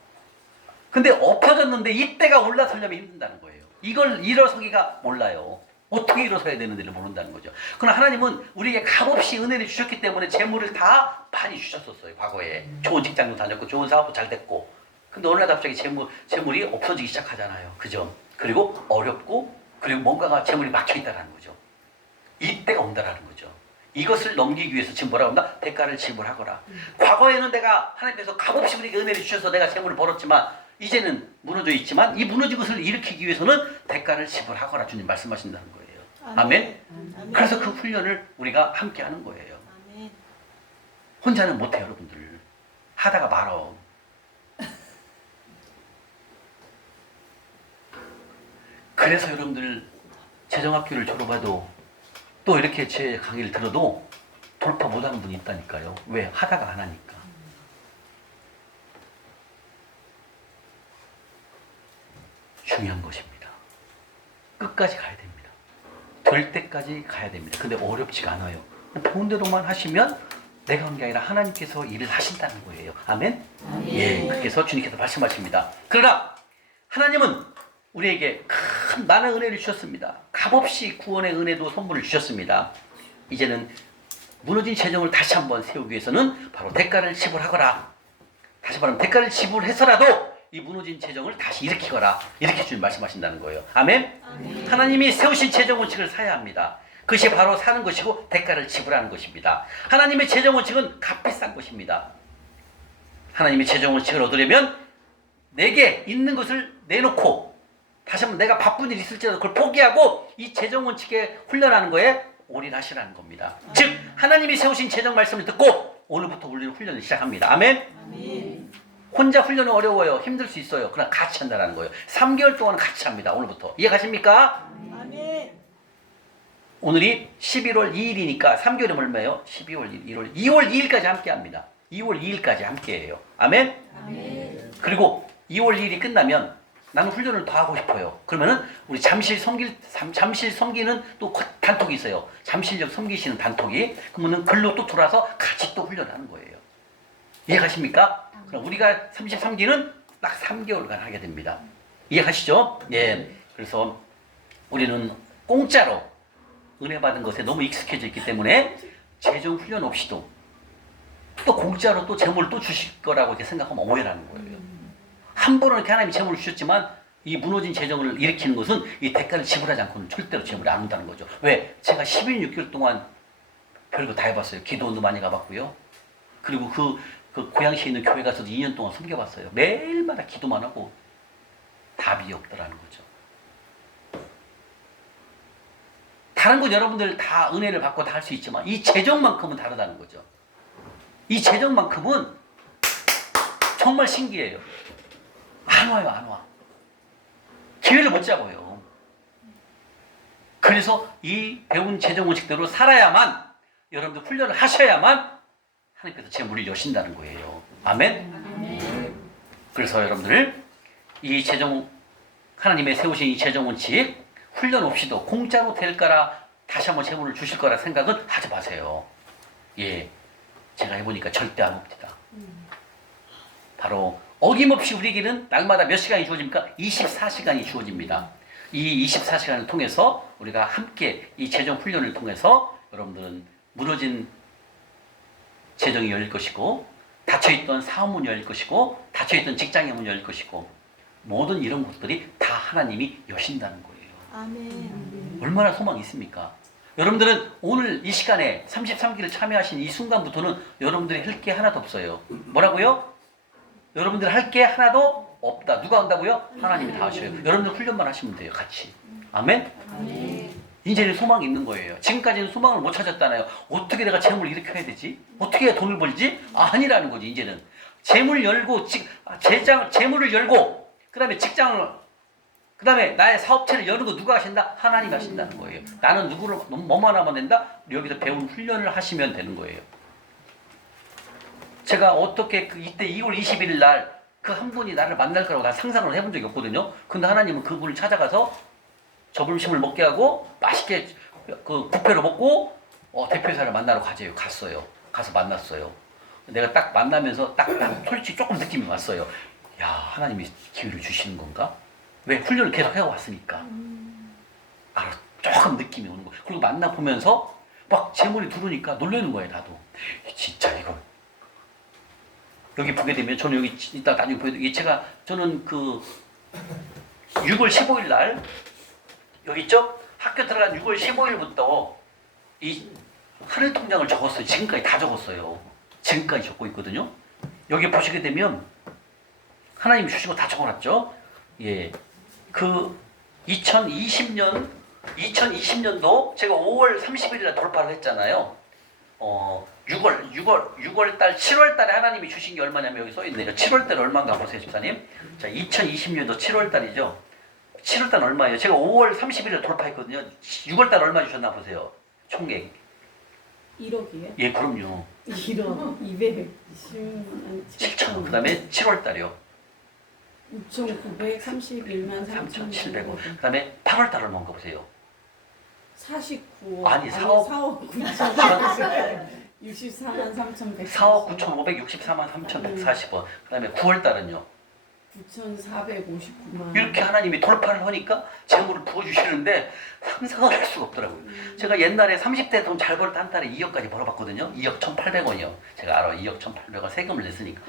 근데 엎어졌는데 이때가 올라서려면 힘든다는 거예요. 이걸 일어서기가 몰라요. 어떻게 일어서야 되는지를 모른다는 거죠. 그러나 하나님은 우리에게 값없이 은혜를 주셨기 때문에 재물을 다 많이 주셨었어요. 과거에. 좋은 직장도 다녔고 좋은 사업도 잘 됐고. 근데 어느 날 갑자기 재물이 없어지기 시작하잖아요. 그죠? 그리고 어렵고, 그리고 뭔가가 재물이 막혀있다는 거죠. 이때가 온다라는 거죠. 이것을 넘기기 위해서 지금 뭐라고 한다? 대가를 지불하거라. 과거에는 내가 하나님께서 값없이 우리에게 은혜를 주셔서 내가 재물을 벌었지만 이제는 무너져 있지만 이 무너진 것을 일으키기 위해서는 대가를 지불하거라. 주님 말씀하신다는 거예요. 아멘? 아멘. 그래서 그 훈련을 우리가 함께 하는 거예요. 아멘. 혼자는 못해요, 여러분들. 하다가 말어. 그래서 여러분들 재정학교를 졸업해도 또 이렇게 제 강의를 들어도 돌파 못하는 분이 있다니까요. 왜? 하다가 안 하니까. 중요한 것입니다. 끝까지 가야 됩니다. 될 때까지 가야 됩니다. 근데 어렵지가 않아요. 배운 대로만 하시면 내가 한 게 아니라 하나님께서 일을 하신다는 거예요. 아멘? 예, 그렇게 해서 주님께서 말씀하십니다. 그러나 하나님은 우리에게 큰 많은 은혜를 주셨습니다. 값없이 구원의 은혜도 선물을 주셨습니다. 이제는 무너진 재정을 다시 한번 세우기 위해서는 바로 대가를 지불하거라. 다시 말하면 대가를 지불해서라도 이 무너진 재정을 다시 일으키거라. 이렇게 주님 말씀하신다는 거예요. 아멘? 하나님이 세우신 재정 원칙을 사야 합니다. 그것이 바로 사는 것이고 대가를 지불하는 것입니다. 하나님의 재정 원칙은 값비싼 것입니다. 하나님의 재정 원칙을 얻으려면 내게 있는 것을 내놓고 다시 한번 내가 바쁜 일이 있을지라도 그걸 포기하고 이 재정 원칙에 훈련하는 거에 올인하시라는 겁니다. 즉 하나님이 세우신 재정 말씀을 듣고 오늘부터 우리는 훈련을 시작합니다. 아멘? 혼자 훈련은 어려워요. 힘들 수 있어요. 그러나 같이 한다는 거예요. 3개월 동안 같이 합니다. 오늘부터. 이해 가십니까? 아멘. 오늘이 11월 2일이니까 3개월이면 얼마예요? 12월 1일, 2월 2일까지 함께 합니다. 2월 2일까지 함께 해요. 아멘? 그리고 2월 2일이 끝나면 나는 훈련을 더 하고 싶어요. 그러면은 우리 잠실 섬기는 또 단톡이 있어요. 잠실역 섬기시는 단톡이. 그러면은 글로 또 돌아서 같이 또 훈련하는 거예요. 이해가십니까? 그럼 우리가 33기는 딱 3개월간 하게 됩니다. 이해가시죠? 예. 그래서 우리는 공짜로 은혜 받은 것에 너무 익숙해져 있기 때문에 재정 훈련 없이도 또 공짜로 또 재물을 또 주실 거라고 이렇게 생각하면 오해라는 거예요. 한 번은 이렇게 하나님이 재물을 주셨지만 이 무너진 재정을 일으키는 것은 이 대가를 지불하지 않고는 절대로 재물이 안 온다는 거죠. 왜? 제가 12년 6개월 동안 별거 다 해봤어요. 기도원도 많이 가봤고요. 그리고 그 고양시에 있는 교회 가서도 2년 동안 섬겨봤어요. 매일마다 기도만 하고 답이 없더라는 거죠. 다른 건 여러분들 다 은혜를 받고 다 할 수 있지만 이 재정만큼은 다르다는 거죠. 이 재정만큼은 정말 신기해요. 안 와요, 안 와. 기회를 못 잡아요. 그래서 이 배운 재정 원칙대로 살아야만 여러분들 훈련을 하셔야만 하나님께서 재물을 여신다는 거예요. 아멘? 그래서 여러분들 이 재정 하나님의 세우신 이 재정 원칙 훈련 없이도 공짜로 될 거라 다시 한번 재물을 주실 거라 생각은 하지 마세요. 예, 제가 해보니까 절대 안 옵니다. 바로 어김없이 우리에게는 날마다 몇 시간이 주어집니까? 24시간이 주어집니다. 이 24시간을 통해서 우리가 함께 이 재정 훈련을 통해서 여러분들은 무너진 재정이 열릴 것이고 닫혀있던 사업문이 열릴 것이고 닫혀있던 직장의 문이 열릴 것이고 모든 이런 것들이 다 하나님이 여신다는 거예요. 아멘. 얼마나 소망이 있습니까? 여러분들은 오늘 이 시간에 33기를 참여하신 이 순간부터는 여러분들이 할 게 하나도 없어요. 뭐라고요? 여러분들 할 게 하나도 없다. 누가 한다고요? 하나님이 다 하셔요. 여러분들 훈련만 하시면 돼요. 같이. 아멘? 이제는 소망이 있는 거예요. 지금까지는 소망을 못 찾았잖아요. 어떻게 내가 재물을 일으켜야 되지? 어떻게 해야 돈을 벌지? 아니라는 거지. 이제는 재물 열고 재물을 열고 그 다음에 직장을 그 다음에 나의 사업체를 여는 거 누가 하신다? 하나님이 하신다는 거예요. 나는 누구를 뭐만 하면 된다? 여기서 배운 훈련을 하시면 되는 거예요. 제가 어떻게 이때 2월 21일 날 그 한 분이 나를 만날 거라고 난 상상을 해본 적이 없거든요. 근데 하나님은 그분을 찾아가서 저불심을 먹게 하고 맛있게 그 뷔페로 먹고 대표이사를 만나러 갔어요. 가서 만났어요. 내가 딱 만나면서 딱 솔직히 조금 느낌이 왔어요. 야, 하나님이 기회를 주시는 건가? 왜? 훈련을 계속 해왔으니까. 조금 느낌이 오는 거예요. 그리고 만나보면서 막 재물이 들어오니까 놀라는 거예요, 나도. 진짜 이거. 여기 보게 되면 저는 여기 이따 나중에 보여드릴게요. 저는 그 6월 15일 날 여기 있죠? 학교 들어간 6월 15일부터 이 하늘 통장을 적었어요. 지금까지 다 적었어요. 지금까지 적고 있거든요. 여기 보시게 되면 하나님 주시고 다 적어놨죠? 예. 그 2020년도 제가 5월 30일에 돌파를 했잖아요. 6월 달, 7월 달에 하나님이 주신 게 얼마냐면 여기 써있네요. 7월 달에 얼마인가 보세요, 집사님. 자, 2020년도 7월 달이죠. 7월 달 얼마예요? 제가 5월 30일에 돌파했거든요. 6월 달 얼마 주셨나 보세요. 총액. 1억이에요? 예, 그럼요. 1억 210만 7천. 그 다음에 7월 달이요. 6,931만 3,700원. 3,700원. 그 다음에 8월 달을 먹어 보세요. 49억. 아니, 4억 4억 9천. 64만 3,100. 4억 9,564만 3,140원. 그 다음에 9월 달은요. 9,459만. 이렇게 하나님이 돌파를 하니까 재물을 부어주시는데 상상을 할 수가 없더라고요. 제가 옛날에 30대 돈 잘 벌 때 한 달에 2억까지 벌어봤거든요. 2억 1,800원이요. 제가 알아. 2억 1,800원 세금을 냈으니까.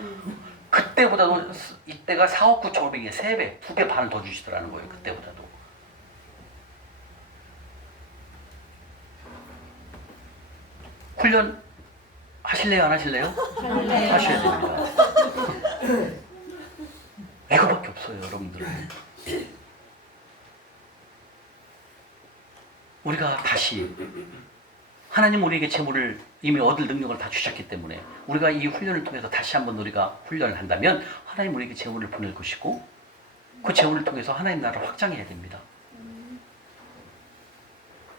그때보다도 이때가 4억 9,500에 3배, 2배 반을 더 주시더라는 거예요. 그때보다도. 훈련 하실래요? 안 하실래요? 하셔야 됩니다. 이거밖에 없어요, 여러분들. 우리가 다시 하나님 우리에게 재물을 이미 얻을 능력을 다 주셨기 때문에 우리가 이 훈련을 통해서 다시 한번 우리가 훈련을 한다면 하나님 우리에게 재물을 보낼 것이고 그 재물을 통해서 하나님 나라를 확장해야 됩니다.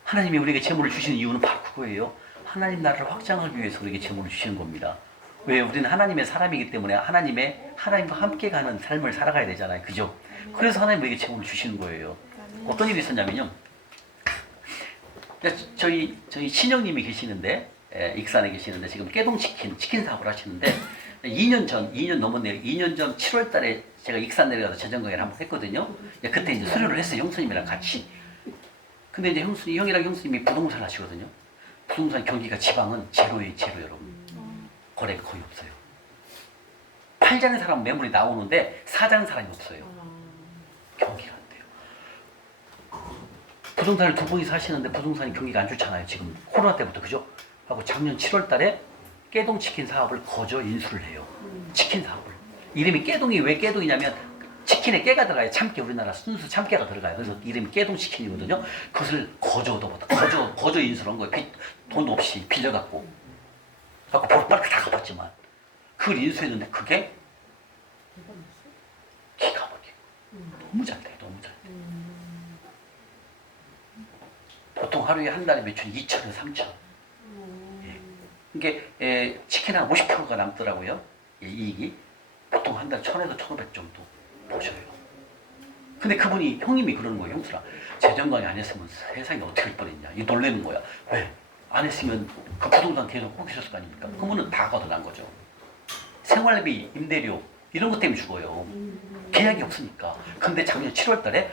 하나님이 우리에게 재물을 주시는 이유는 바로 그거예요. 하나님 나라를 확장하기 위해서 우리에게 재물을 주시는 겁니다. 왜? 우리는 하나님의 사람이기 때문에 하나님과 함께 가는 삶을 살아가야 되잖아요. 그죠? 그래서 하나님 우리에게 재물을 주시는 거예요. 어떤 일이 있었냐면요. 저희 친형님이 계시는데, 익산에 계시는데, 지금 치킨 사업을 하시는데, 2년 넘었네요. 2년 전 7월 달에 제가 익산 내려가서 재정강의를 한번 했거든요. 그때 이제 수료를 했어요. 형수님이랑 같이. 근데 이제 형이랑 형수님이 부동산 하시거든요. 부동산 경기가 지방은 제로예요, 제로 여러분. 거래가 거의 없어요. 팔자는 사람 매물이 나오는데 사자는 사람이 없어요. 경기가 안 돼요. 부동산을 두 분이 사시는데 부동산이 경기가 안 좋잖아요. 지금 코로나 때부터 그죠? 하고 작년 7월 달에 깨동치킨 사업을 거저 인수를 해요. 치킨 사업을. 이름이 깨동이 왜 깨동이냐면 치킨에 깨가 들어가요. 참깨, 우리나라 순수 참깨가 들어가요. 그래서 이름이 깨동치킨이거든요. 그것을 거저 얻어보다. 거저 인수를 한 거예요. 돈도 없이 빌려갖고. 갖고 보름빨리 다 갚았지만 그걸 인수했는데 그게 기가 막히고 너무 잘 돼요. 너무 잘 돼요. 보통 하루에 한 달에 매출이 2천에서 3천. 이게 치킨 한 50%가 남더라고요. 이익이. 보통 한 달에 1,000에서 1,500 정도 보셔요. 근데 그분이 형님이 그러는 거예요. 형수라 재정강의 안 했으면 세상에 어떻게 할 뻔했냐. 이 놀래는 거야. 왜? 안 했으면 그 부동산 계속 꼭 계셨을 거 아닙니까? 그러면은 다 걷어난 거죠. 생활비, 임대료 이런 것 때문에 죽어요. 계약이 없으니까. 근데 작년 7월 달에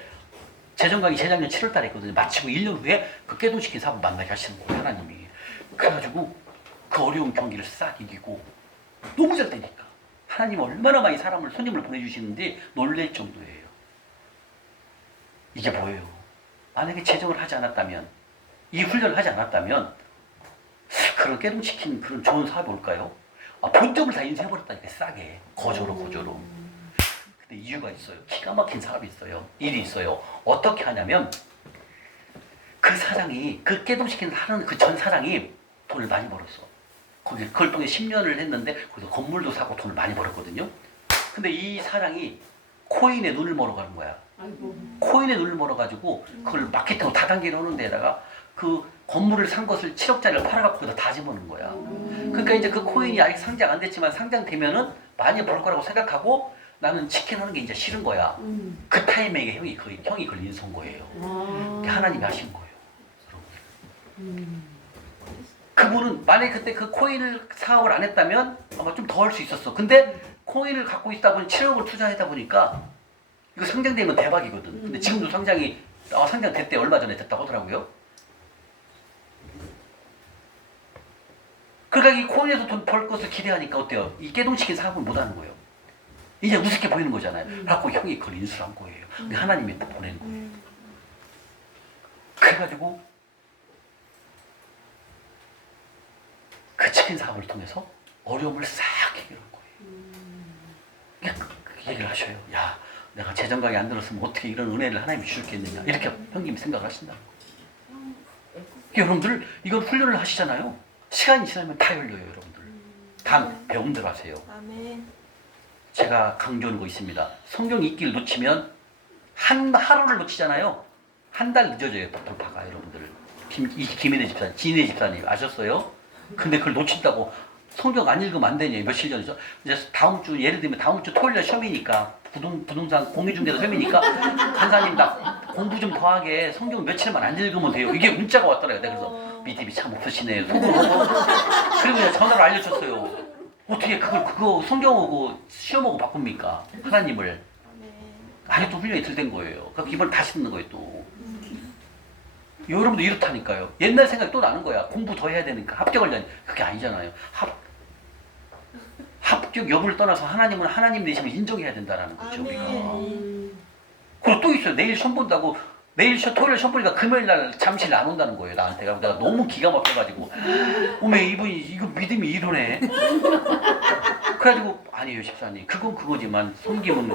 재정강의 재작년 7월 달에 했거든요. 마치고 1년 후에 그 깨동치킨 사업 만나게 하시는 거예요. 하나님이. 그래가지고 그 어려운 경기를 싹 이기고 너무 잘 되니까. 하나님 얼마나 많이 손님을 보내주시는지 놀랄 정도예요. 이게 뭐예요? 만약에 재정을 하지 않았다면, 이 훈련을 하지 않았다면 그런 깨동치킨 그런 좋은 사업이 올까요? 본점을 다 인수해버렸다니까 싸게. 거저로. 근데 이유가 있어요. 기가 막힌 사업이 있어요. 일이 있어요. 어떻게 하냐면 그 사장이 그 깨동치킨 하는 그 전 사장이 돈을 많이 벌었어. 그걸 통해 10년을 했는데 거기서 건물도 사고 돈을 많이 벌었거든요. 근데 이 사장이 코인에 눈을 멀어가는 거야. 아이고. 코인에 눈을 멀어가지고 그걸 마케팅으로 다단계로 하는 데다가 그 건물을 산 것을 7억짜리를 팔아갖고 거기다 다 집어넣는 거야. 그러니까 이제 그 코인이 아직 상장 안 됐지만 상장되면은 많이 벌 거라고 생각하고 나는 치킨 하는 게 이제 싫은 거야. 그 타이밍에 형이 그걸 인수한 거예요. 하나님이 하신 거예요. 그분은 만약에 그때 그 코인을 사업을 안 했다면 아마 좀 더 할 수 있었어. 근데 코인을 갖고 있다 보니 7억을 투자하다 보니까 이거 상장되면 대박이거든. 근데 지금도 상장됐대. 얼마 전에 됐다고 하더라고요. 그러니까 이 코인에서 돈 벌 것을 기대하니까 어때요? 이 깨동치킨 사업을 못 하는 거예요. 이제 우습게 보이는 거잖아요. 그래갖고 형이 그걸 인수를 한 거예요. 근데 하나님이 또 보낸 거예요. 그래가지고 그 치킨 사업을 통해서 어려움을 싹 해결한 거예요. 그 얘기를 하셔요. 야, 내가 재정강이 안 들었으면 어떻게 이런 은혜를 하나님이 주셨겠느냐. 이렇게 형님이 생각을 하신다는 거예요. 여러분들 이건 훈련을 하시잖아요. 시간이 지나면 다 열려요. 여러분들. 단 배운 대로 하세요. 아멘. 제가 강조하는 거 있습니다. 성경 읽기를 놓치면 하루를 놓치잖아요. 한 달 늦어져요. 돌파가 여러분들. 김인혜 집사님, 진혜 집사님 아셨어요? 근데 그걸 놓친다고 성경 안 읽으면 안 되냐. 며칠 전이죠. 이제 다음 주 예를 들면 다음 주 토요일 날 시험이니까 부동산 공인중개사 혐의니까 간사님 나 공부 좀 더 하게 성경 며칠만 안 읽으면 돼요. 이게 문자가 왔더라고요. 내가 그래서 믿음이 참 없으시네요. 그리고 그냥 전화로 알려줬어요. 어떻게 그거 성경하고 시험하고 바꿉니까? 하나님을. 아니 또 훈련이 들된 거예요. 그러니까 이번에 다시 듣는 거예요 또. 여러분도 이렇다니까요. 옛날 생각이 또 나는 거야. 공부 더 해야 되니까 합격하려니. 그게 아니잖아요. 합격 여부를 떠나서 하나님은 하나님 되심을 인정해야 된다는 거죠. 우리가. 그리고 또 있어요. 내일 시험 본다고 토요일 시험 보니까 금요일 날 잠실 안 온다는 거예요. 나한테. 내가 너무 기가 막혀가지고 어메 이분이 이거 믿음이 이러네. 그래가지고 아니에요 집사님. 그건 그거지만 섬김은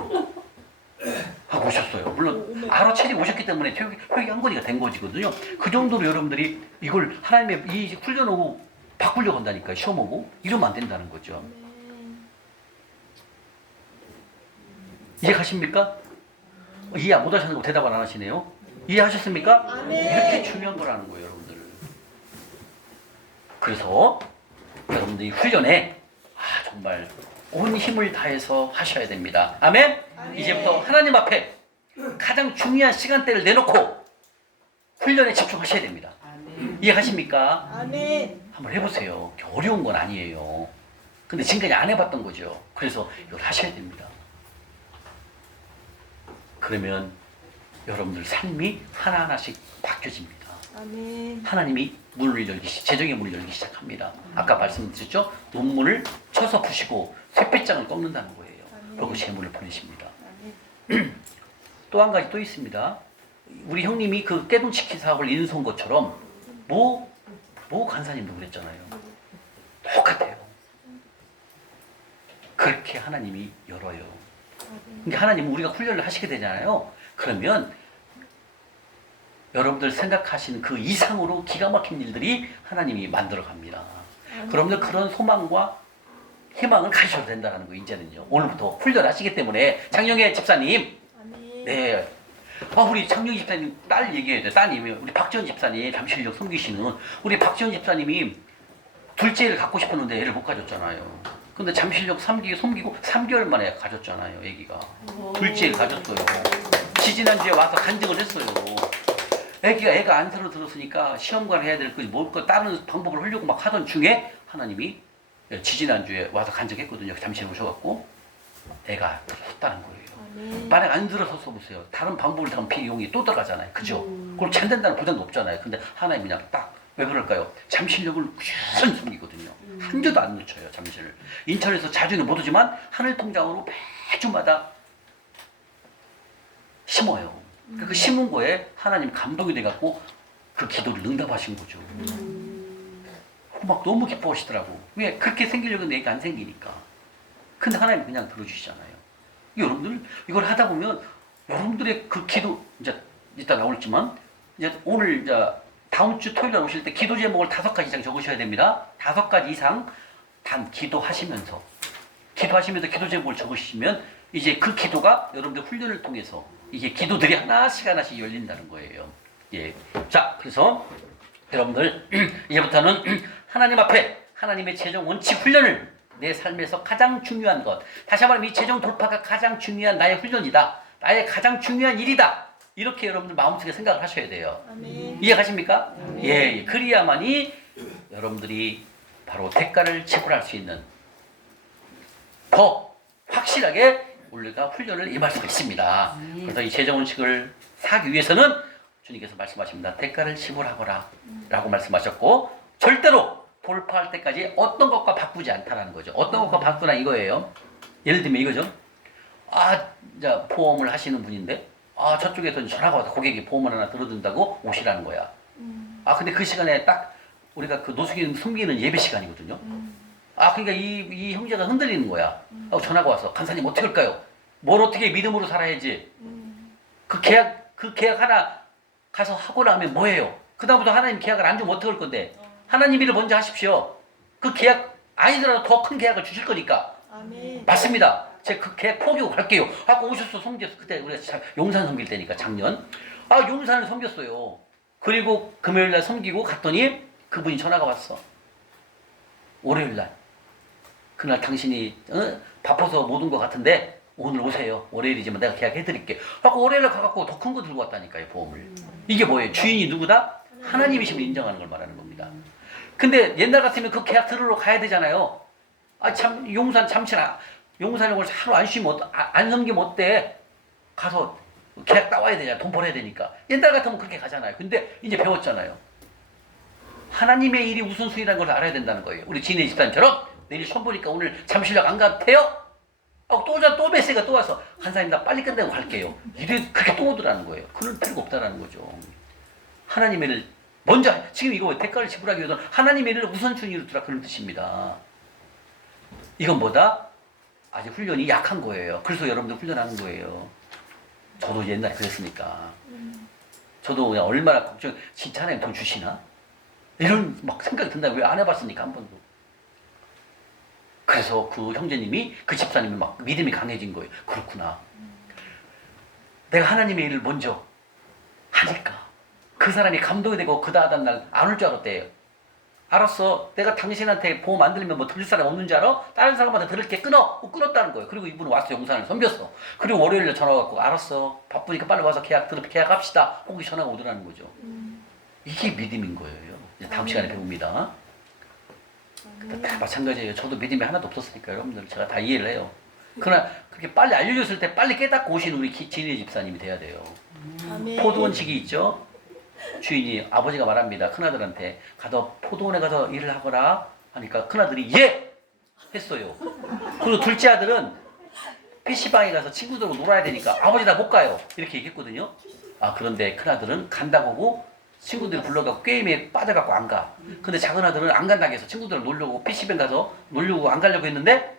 하고 오셨어요. 물론 알아채지 오셨기 때문에 회개 한 거니까 된 거지거든요. 그 정도로 여러분들이 이걸 하나님의 이 훈련하고 바꾸려고 한다니까요. 시험하고 이러면 안 된다는 거죠. 이해 가십니까? 이해 못 하시는 거 대답 안 하시네요. 이해하셨습니까? 이렇게 중요한 거라는 거예요, 여러분들. 그래서 여러분들이 훈련에 정말 온 힘을 다해서 하셔야 됩니다. 아멘? 이제부터 하나님 앞에 가장 중요한 시간대를 내놓고 훈련에 집중하셔야 됩니다. 이해하십니까? 한번 해보세요. 어려운 건 아니에요. 근데 지금까지 안 해봤던 거죠. 그래서 이걸 하셔야 됩니다. 그러면 여러분들 삶이 하나하나씩 바뀌어집니다. 하나님이 문을 재정의 문을 열기 시작합니다. 아까 말씀드렸죠? 논문을 쳐서 푸시고 쇠배짱을 꺾는다는 거예요. 그리고 재물을 보내십니다. 또 한 가지 또 있습니다. 우리 형님이 그 깨돈치킨 사업을 인수한 것처럼 모 간사님도 그랬잖아요. 똑같아요. 그렇게 하나님이 열어요. 근데 하나님은 우리가 훈련을 하시게 되잖아요. 그러면 여러분들 생각하시는 그 이상으로 기가 막힌 일들이 하나님이 만들어 갑니다. 그러면 그런 소망과 희망을 가지셔도 된다는 거 이제는요. 오늘부터 훈련하시기 때문에 장영애 집사님, 네, 우리 장영애 집사님 딸 얘기해야 돼. 따님이 우리 박지원 집사님 잠실역 섬기시는 우리 박지원 집사님이 둘째를 갖고 싶었는데 애를 못 가졌잖아요. 근데 잠실역 섬기고 3개월 만에 가졌잖아요, 애기가. 둘째를 가졌어요. 지지난주에 와서 간증을 했어요. 애가 안서로 들었으니까 시험관 해야 될 거 다른 방법을 하려고 막 하던 중에 하나님이 지지난주에 와서 간증했거든요. 잠실에 오셔갖고 애가 들었다는 거예요. 만약 안 들어섰어 보세요. 다른 방법을 하면 비용이 또 들어가잖아요. 그죠? 그럼 잘 된다는 보장도 없잖아요. 근데 하나님이 그냥 딱 왜 그럴까요? 잠실역을 꾸준히 섬기거든요. 한 주도 안 놓쳐요, 잠실을. 인천에서 자주는 못 오지만 하늘 통장으로 매주마다 심어요. 그 심은 거에 하나님 감동이 돼갖고 그 기도를 응답하신 거죠. 막 너무 기뻐하시더라고. 왜? 그렇게 생기려고 내가 안 생기니까. 근데 하나님 그냥 들어주시잖아요. 여러분들 이걸 하다 보면 여러분들의 그 기도 이제 이따 나올지만 이제 오늘 이제 다음 주 토요일 날 오실 때 기도 제목을 5가지 이상 적으셔야 됩니다. 5가지 이상 단 기도하시면서 기도 제목을 적으시면 이제 그 기도가 여러분들 훈련을 통해서 이게 기도들이 하나씩 열린다는 거예요. 예. 자, 그래서 여러분들 이제부터는 하나님 앞에 하나님의 최종 원칙 훈련을 내 삶에서 가장 중요한 것. 다시 한번 이 최종 돌파가 가장 중요한 나의 훈련이다. 나의 가장 중요한 일이다. 이렇게 여러분들 마음속에 생각을 하셔야 돼요. 이해가십니까? 예. 그래야만이 여러분들이 바로 대가를 지불할 수 있는 더 확실하게 우리가 훈련을 임할 수가 있습니다. 그래서 이 최종 원칙을 사기 위해서는 주님께서 말씀하십니다. 대가를 지불하거라 라고 말씀하셨고 절대로 돌파할 때까지 어떤 것과 바꾸지 않다라는 거죠. 어떤 것과 바꾸나 이거예요. 예를 들면 이거죠. 이제 보험을 하시는 분인데 저쪽에서 전화가 와서 고객이 보험을 하나 들어준다고 오시라는 거야. 근데 그 시간에 딱 우리가 그 노숙인 숨기는 예배 시간이거든요. 그러니까 이 형제가 흔들리는 거야. 전화가 와서 간사님 어떻게 할까요? 뭘 어떻게 믿음으로 살아야지. 그 계약 하나 가서 하고 나면 뭐예요? 그다음부터 하나님 계약을 안 주면 어떻게 할 건데? 하나님 일을 먼저 하십시오. 그 계약 아니더라도 더 큰 계약을 주실 거니까. 맞습니다. 제가 그 계약 포기하고 갈게요. 하고 오셨어. 섬겼어. 그때 우리가 용산 섬길 때니까 작년. 용산을 섬겼어요. 그리고 금요일날 섬기고 갔더니 그분이 전화가 왔어. 월요일날. 그날 당신이 바빠서 못 온 것 같은데 오늘 오세요. 월요일이지만 내가 계약해드릴게. 하고 월요일에 가갖고 더 큰 거 들고 왔다니까요, 보험을. 이게 뭐예요? 주인이 누구다? 하나님이심을 인정하는 걸 말하는 겁니다. 근데 옛날 같으면 그 계약 들으러 가야 되잖아요. 아, 참, 용산 잠시나, 용산역을 하루 안 쉬면, 안 넘기면 어때? 가서 계약 따와야 되잖아. 돈 벌어야 되니까. 옛날 같으면 그렇게 가잖아요. 근데 이제 배웠잖아요. 하나님의 일이 우선순위라는 걸 알아야 된다는 거예요. 우리 진해 집사님처럼 내일 시험 보니까 오늘 잠실역 안 가도 또 메시가 또 와서 한사님 나 빨리 끝내고 갈게요. 이래 그렇게 또 오더라는 거예요. 그럴 필요가 없다라는 거죠. 하나님의 일을 먼저 지금 이거 대가를 지불하기 위해서 하나님의 일을 우선순위로 두라 그런 뜻입니다. 이건 뭐다? 아직 훈련이 약한 거예요. 그래서 여러분들 훈련하는 거예요. 저도 옛날에 그랬으니까. 저도 그냥 얼마나 걱정, 진짜 하나님 돈 주시나? 이런 막 생각이 든다. 왜 안 해봤으니까 한 번도. 그래서 그 형제님이, 그 집사님이 막 믿음이 강해진 거예요. 그렇구나. 내가 하나님의 일을 먼저 하니까 그 사람이 감동이 되고 그 다음 날 안 올 줄 알았대요. 알았어. 내가 당신한테 보험 안 들으면 뭐 들을 사람 없는 줄 알아? 다른 사람한테 들을게. 끊어. 끊었다는 거예요. 그리고 이분은 와서 용산을 섬겼어. 그리고 월요일에 전화 갖고 알았어. 바쁘니까 빨리 와서 계약합시다. 혹시 전화가 오더라는 거죠. 이게 믿음인 거예요. 이제 다음 시간에 배웁니다. 다 마찬가지예요. 저도 믿음이 하나도 없었으니까 여러분들 제가 다 이해를 해요. 그러나 그렇게 빨리 알려줬을 때 빨리 깨닫고 오신 우리 진희 집사님이 돼야 돼요. 포도원직이 있죠. 주인이 아버지가 말합니다. 큰아들한테 가서 포도원에 가서 일을 하거라 하니까 큰아들이 예! 했어요. 그리고 둘째 아들은 PC방에 가서 친구들하고 놀아야 되니까 아버지 나 못 가요. 이렇게 얘기했거든요. 아 그런데 큰아들은 간다고 하고 친구들이 불러가고 게임에 빠져갖고 안 가. 근데 작은 아들은 안 간다고 해서 친구들이랑 놀려고 PC방 가서 놀려고 안 가려고 했는데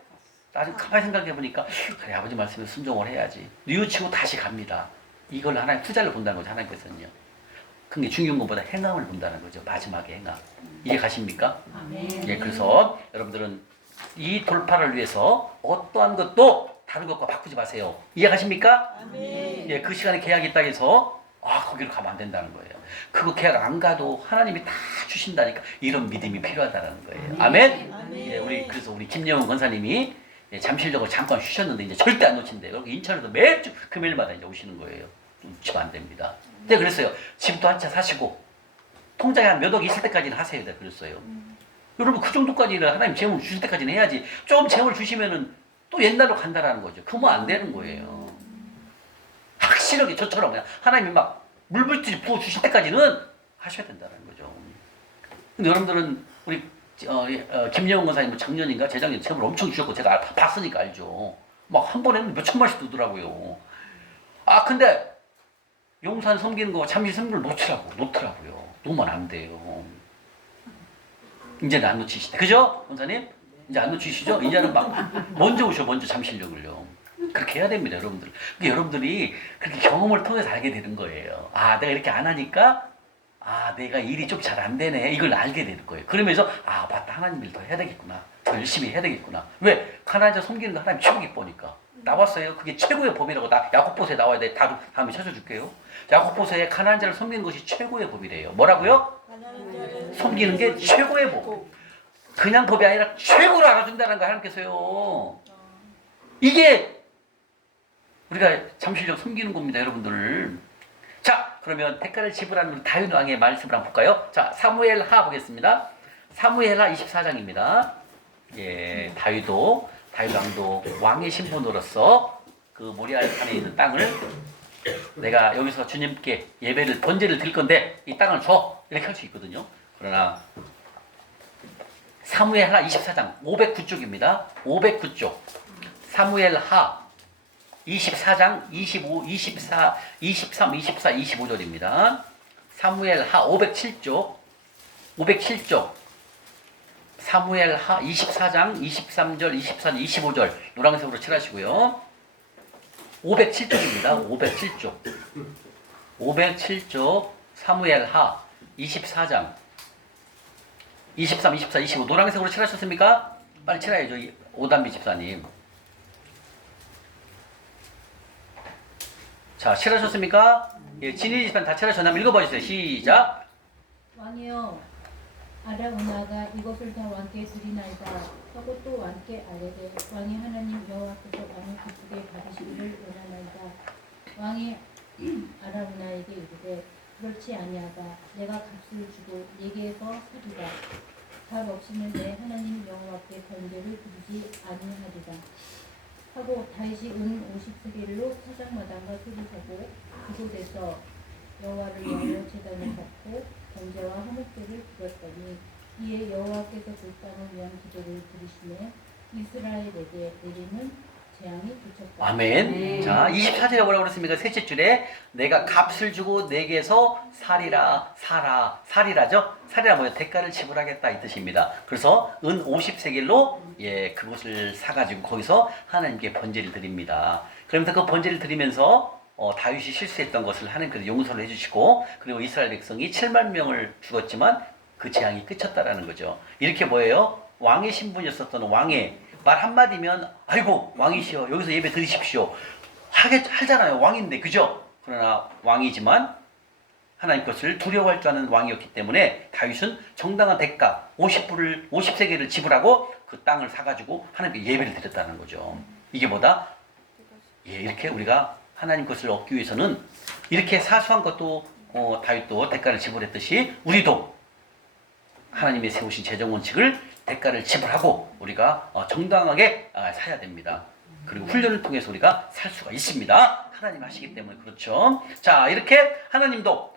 나중에 가만히 생각해보니까 그래 아버지 말씀에 순종을 해야지. 뉘우치고 다시 갑니다. 이걸 하나님 투자를 본다는 거죠. 하나님께서는요. 근데 중요한 것보다 행함을 본다는 거죠. 마지막에 행함. 이해 가십니까? 예, 그래서 여러분들은 이 돌파를 위해서 어떠한 것도 다른 것과 바꾸지 마세요. 이해 가십니까? 예, 그 시간에 계약이 있다고 해서 거기로 가면 안 된다는 거예요. 그거 계약 안 가도 하나님이 다 주신다니까 이런 믿음이 필요하다는 거예요. 아멘? 예, 그래서 우리 김영훈 권사님이 잠실역을 잠깐 쉬셨는데 이제 절대 안 놓친대요. 여기 인천에서 매주 금요일마다 이제 오시는 거예요. 놓치면 안 됩니다. 네, 그랬어요. 집도 한 채 사시고 통장에 한 몇 억 있을 때까지는 하세요. 네, 그랬어요. 여러분 그 정도까지는 하나님 재물 주실 때까지는 해야지. 좀 재물 주시면은 또 옛날로 간다라는 거죠. 그러면 안 되는 거예요. 확실하게 저처럼 그냥 하나님이 막 물불듯이 부어 주실 때까지는 하셔야 된다는 거죠. 근데 여러분들은 우리 김영훈 권사님 뭐 작년인가 재작년 재물 엄청 주셨고 제가 봤으니까 알죠. 막 한 번에는 몇 천만씩 뜨더라고요. 근데 용산 섬기는 거 잠시 섬기를 놓더라고요. 놓으면 안 돼요. 이제는 안 놓치시대. 그죠? 권사님? 이제 안 놓치시죠? 이제는 막 먼저 오셔, 먼저 잠실역을요. 그렇게 해야 됩니다, 여러분들. 그게 여러분들이 그렇게 경험을 통해서 알게 되는 거예요. 내가 이렇게 안 하니까, 내가 일이 좀 잘 안 되네. 이걸 알게 되는 거예요. 그러면서, 맞다. 하나님 일 더 해야 되겠구나. 더 열심히 해야 되겠구나. 왜? 가나안 섬기는 거 하나님 최고 기뻐니까. 나왔어요. 그게 최고의 법이라고 야고보서에 나와야 돼. 다음에 찾아줄게요. 야고보서에 가나안 자를 섬기는 것이 최고의 법이래요. 뭐라고요? 섬기는 게 최고의 법. 그냥 법이 아니라 최고로 알아준다는 거 하나님께서요. 이게 우리가 잠실역 섬기는 겁니다, 여러분들. 자, 그러면 대가를 지불하는 우리 다윗 왕의 말씀을 한번 볼까요? 자, 사무엘하 보겠습니다. 사무엘하 24장입니다. 예, 다윗 왕도 왕의 신분으로서 그 모리아 산에 있는 땅을 내가 여기서 주님께 예배를 번제를 드릴 건데 이 땅을 줘 이렇게 할 수 있거든요. 그러나 사무엘하 24장 509쪽입니다. 509쪽 사무엘하 24장 25, 24, 23, 24, 25절입니다. 사무엘하 507쪽 사무엘하 24장 23절, 24절, 25절 노란색으로 칠하시고요. 507쪽입니다. 507쪽 사무엘하 24장 23, 24, 25 노란색으로 칠하셨습니까? 빨리 칠해야죠. 오단비 집사님. 자, 칠하셨습니까? 예, 진희 집사님 다 칠하셨나면 읽어봐 주세요. 시작. 왕이여 아라우나가 이것을 다 왕께 드리나이다 하고 또 왕께 아뢰되 왕이 하나님 여호와께서 왕을 기쁘게 받으시기를 원하나이다. 왕이 아라우나에게 이르되 그렇지 아니하다. 내가 값을 주고 네게서 사리라. 값 없이는 내 하나님 여호와께 번제를 드리지 아니하리라 하고 다윗이 은 50세겔로 사장마당과 소리하고 그곳에서 여호와를 위하여 제단을 덮고 번제와 화목제를 드렸더니 이에 여호와께서 그 땅을 위한 기도를 들으시매 이스라엘에게 내리는 재앙이 그쳤다. 아멘. 네. 자, 24절에 뭐라고 그랬습니까? 셋째 줄에 내가 값을 주고 내게서 살이라죠? 살이라 뭐예요? 대가를 지불하겠다 이 뜻입니다. 그래서 은 50세겔로 그것을 사가지고 거기서 하나님께 번제를 드립니다. 그러면서 그 번제를 드리면서 다윗이 실수했던 것을 하나님께서 용서를 해주시고 그리고 이스라엘 백성이 7만 명을 죽었지만 그 재앙이 그쳤다라는 거죠. 이렇게 뭐예요? 왕의 신분이었었던 왕의 말 한마디면 아이고 왕이시여 여기서 예배 드리십시오 하잖아요. 왕인데 그죠? 그러나 왕이지만 하나님 것을 두려워할 줄 아는 왕이었기 때문에 다윗은 정당한 대가 50세겔을 지불하고 그 땅을 사가지고 하나님께 예배를 드렸다는 거죠. 이게 뭐다? 이렇게 우리가 하나님 것을 얻기 위해서는 이렇게 사소한 것도 다윗도 대가를 지불했듯이 우리도 하나님의 세우신 재정 원칙을 대가를 지불하고 우리가 정당하게 사야 됩니다. 그리고 훈련을 통해서 우리가 살 수가 있습니다. 하나님 하시기 때문에 그렇죠. 자, 이렇게 하나님도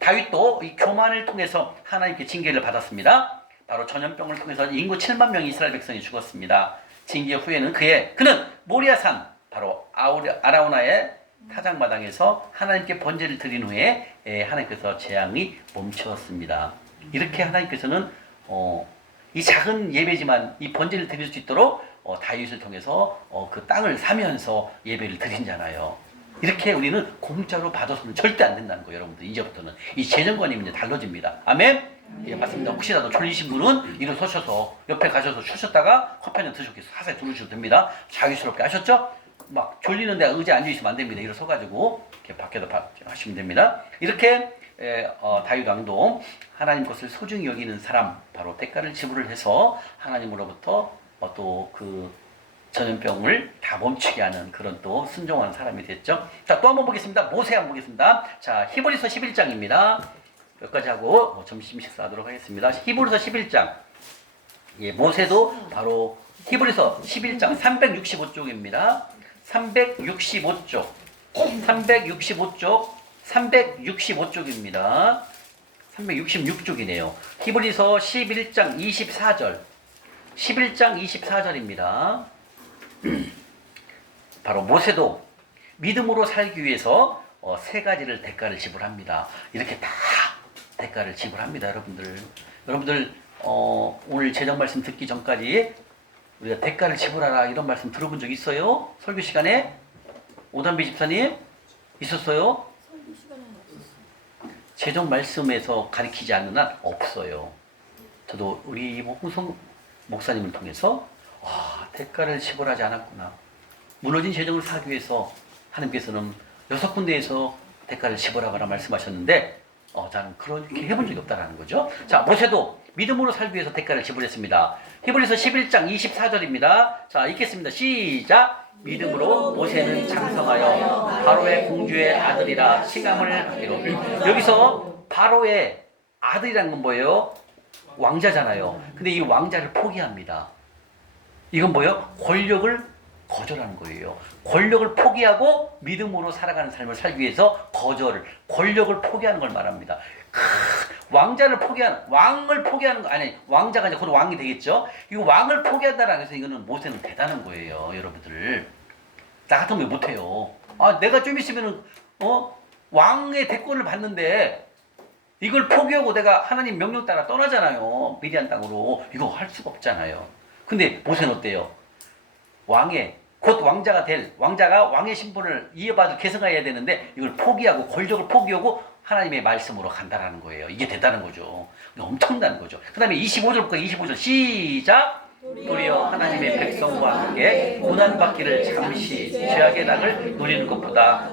다윗도 이 교만을 통해서 하나님께 징계를 받았습니다. 바로 전염병을 통해서 인구 7만 명의 이스라엘 백성이 죽었습니다. 징계 후에는 그는 모리아산 바로 아라우나의 타작마당에서 하나님께 번제를 드린 후에 하나님께서 재앙이 멈추었습니다. 이렇게 하나님께서는 이 작은 예배지만 이 번제를 드릴 수 있도록 다윗을 통해서 그 땅을 사면서 예배를 드린잖아요. 이렇게 우리는 공짜로 받아서는 절대 안 된다는 거예요. 여러분들 이제부터는 이 재정관념이 이제 달라집니다. 아멘? 예, 맞습니다. 혹시라도 졸리신 분은 일어서셔서 옆에 가셔서 쉬셨다가 커피 한잔 드시고 사사히 들으셔도 됩니다. 자유스럽게 하셨죠? 막 졸리는데 의자에 앉아있으면 안 됩니다. 일어서가지고 이렇게 밖에다 하시면 됩니다. 이렇게 다윗 왕도 하나님 것을 소중히 여기는 사람, 바로 대가를 지불을 해서 하나님으로부터 또 그 전염병을 다 멈추게 하는 그런 또 순종한 사람이 됐죠. 자, 또 한번 보겠습니다. 모세 한번 보겠습니다. 자, 히브리서 11장입니다. 여기까지 하고 점심 식사하도록 하겠습니다. 히브리서 11장. 모세도 바로 히브리서 11장 365쪽입니다. 365쪽. 365쪽입니다. 366쪽이네요. 히브리서 11장 24절. 11장 24절입니다. 바로 모세도 믿음으로 살기 위해서 세 가지를 대가를 지불합니다. 이렇게 다 대가를 지불합니다. 여러분들 오늘 재정 말씀 듣기 전까지 우리가 대가를 지불하라 이런 말씀 들어본 적 있어요? 설교 시간에? 오담비 집사님? 있었어요? 설교 시간에 없었어요. 재정 말씀에서 가르치지 않는 한 없어요. 저도 우리 홍성 목사님을 통해서 대가를 지불하지 않았구나. 무너진 재정을 사기 위해서 하나님께서는 6군데에서 대가를 지불하거나 말씀하셨는데 저는 그렇게 해본 적이 없다는 거죠. 자, 모세도 믿음으로 살기 위해서 대가를 지불했습니다. 히브리서 11장 24절입니다. 자, 읽겠습니다. 시작! 믿음으로 모세는 장성하여 바로의 공주의 아들이라 칭함을 하기로. 여기서 바로의 아들이라는 건 뭐예요? 왕자잖아요. 근데 이 왕자를 포기합니다. 이건 뭐예요? 권력을 거절하는 거예요. 권력을 포기하고 믿음으로 살아가는 삶을 살기 위해서 권력을 포기하는 걸 말합니다. 왕을 포기하는 거 아니, 왕자가 이제 곧 왕이 되겠죠? 이거 왕을 포기한다라고 해서 이거는 모세는 대단한 거예요, 여러분들. 나 같으면 못해요. 내가 좀 있으면은 왕의 대권을 받는데 이걸 포기하고 내가 하나님 명령 따라 떠나잖아요. 미디안 땅으로. 이거 할 수가 없잖아요. 근데 모세는 어때요? 왕자가 왕의 신분을 이어받을 계승해야 되는데 이걸 포기하고 권력을 포기하고 하나님의 말씀으로 간다라는 거예요. 이게 대단한 거죠. 엄청난 거죠. 그 다음에 25절부터 25절 시작! 도리어 하나님의 백성과 함께 고난받기를 잠시 죄악의 낙을 누리는 것보다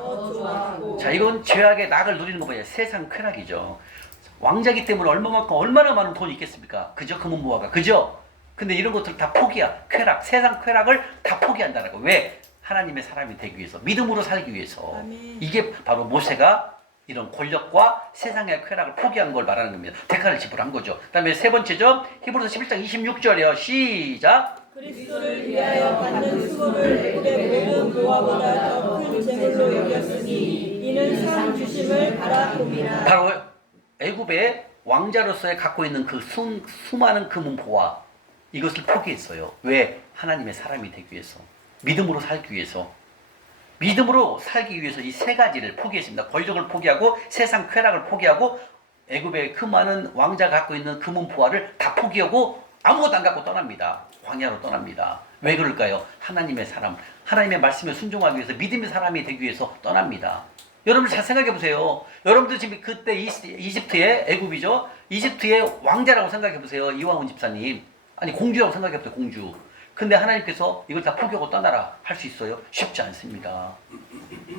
자, 이건 죄악의 낙을 누리는 것보다 세상 쾌락이죠. 왕자기 때문에 얼마나 많은 돈이 있겠습니까? 그죠? 금은보화가. 그죠? 근데 이런 것들 다 포기야. 쾌락, 세상 쾌락을 다 포기한다는 거. 왜? 하나님의 사람이 되기 위해서, 믿음으로 살기 위해서. 아멘. 이게 바로 모세가 이런 권력과 세상의 쾌락을 포기한 걸 말하는 겁니다. 대가를 지불한 거죠. 그 다음에 세 번째 점, 히브리서 11장 26절이에요. 시작. 그리스도를 위하여 받는 수고를 애굽의 모든 보화보다 더 큰 재물로 여겼으니 이는 상 주심을 바라봄이라. 바로 애굽의 왕자로서의 갖고 있는 그 수많은 금은 보화, 이것을 포기했어요. 왜? 하나님의 사람이 되기 위해서, 믿음으로 살기 위해서. 믿음으로 살기 위해서 이 세 가지를 포기했습니다. 권력을 포기하고 세상 쾌락을 포기하고 애굽의 그 많은 왕자가 갖고 있는 금은 보화를 다 포기하고 아무것도 안 갖고 떠납니다. 광야로 떠납니다. 왜 그럴까요? 하나님의 사람, 하나님의 말씀에 순종하기 위해서, 믿음의 사람이 되기 위해서 떠납니다. 여러분들 잘 생각해 보세요. 여러분들 지금 그때 이집트의, 애굽이죠, 이집트의 왕자라고 생각해 보세요. 이왕훈 집사님. 아니, 공주라고 생각해 보세요. 공주. 근데 하나님께서 이걸 다 포기하고 떠나라 할 수 있어요? 쉽지 않습니다.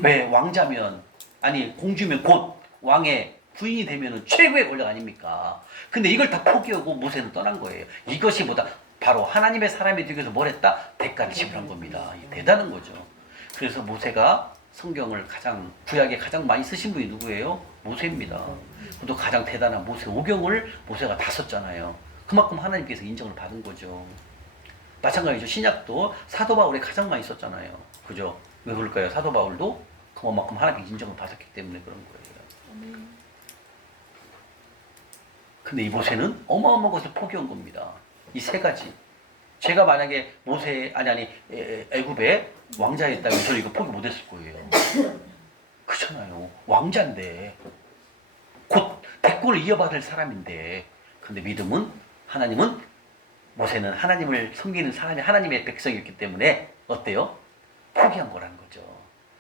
왜? 왕자면, 아니 공주면 곧 왕의 부인이 되면 최고의 권력 아닙니까? 근데 이걸 다 포기하고 모세는 떠난 거예요. 이것이 뭐다? 바로 하나님의 사람이 되기 위해서 뭘 했다? 대가를 지불한 겁니다. 대단한 거죠. 그래서 모세가 성경을 구약에 가장 많이 쓰신 분이 누구예요? 모세입니다. 또 가장 대단한 모세 오경을 모세가 다 썼잖아요. 그만큼 하나님께서 인정을 받은 거죠. 마찬가지죠. 신약도 사도 바울이 가장 많이 썼잖아요. 그죠? 왜 그럴까요? 사도 바울도 그만큼 하나님께 인정을 받았기 때문에 그런 거예요. 근데 이 모세는 어마어마한 것을 포기한 겁니다. 이 세 가지. 제가 만약에 애굽의 왕자였다면 저는 이거 포기 못했을 거예요. 그렇잖아요. 왕자인데, 곧 대권을 이어받을 사람인데. 근데 하나님은, 모세는 하나님을 섬기는 사람이 하나님의 백성이었기 때문에 어때요? 포기한 거라는 거죠.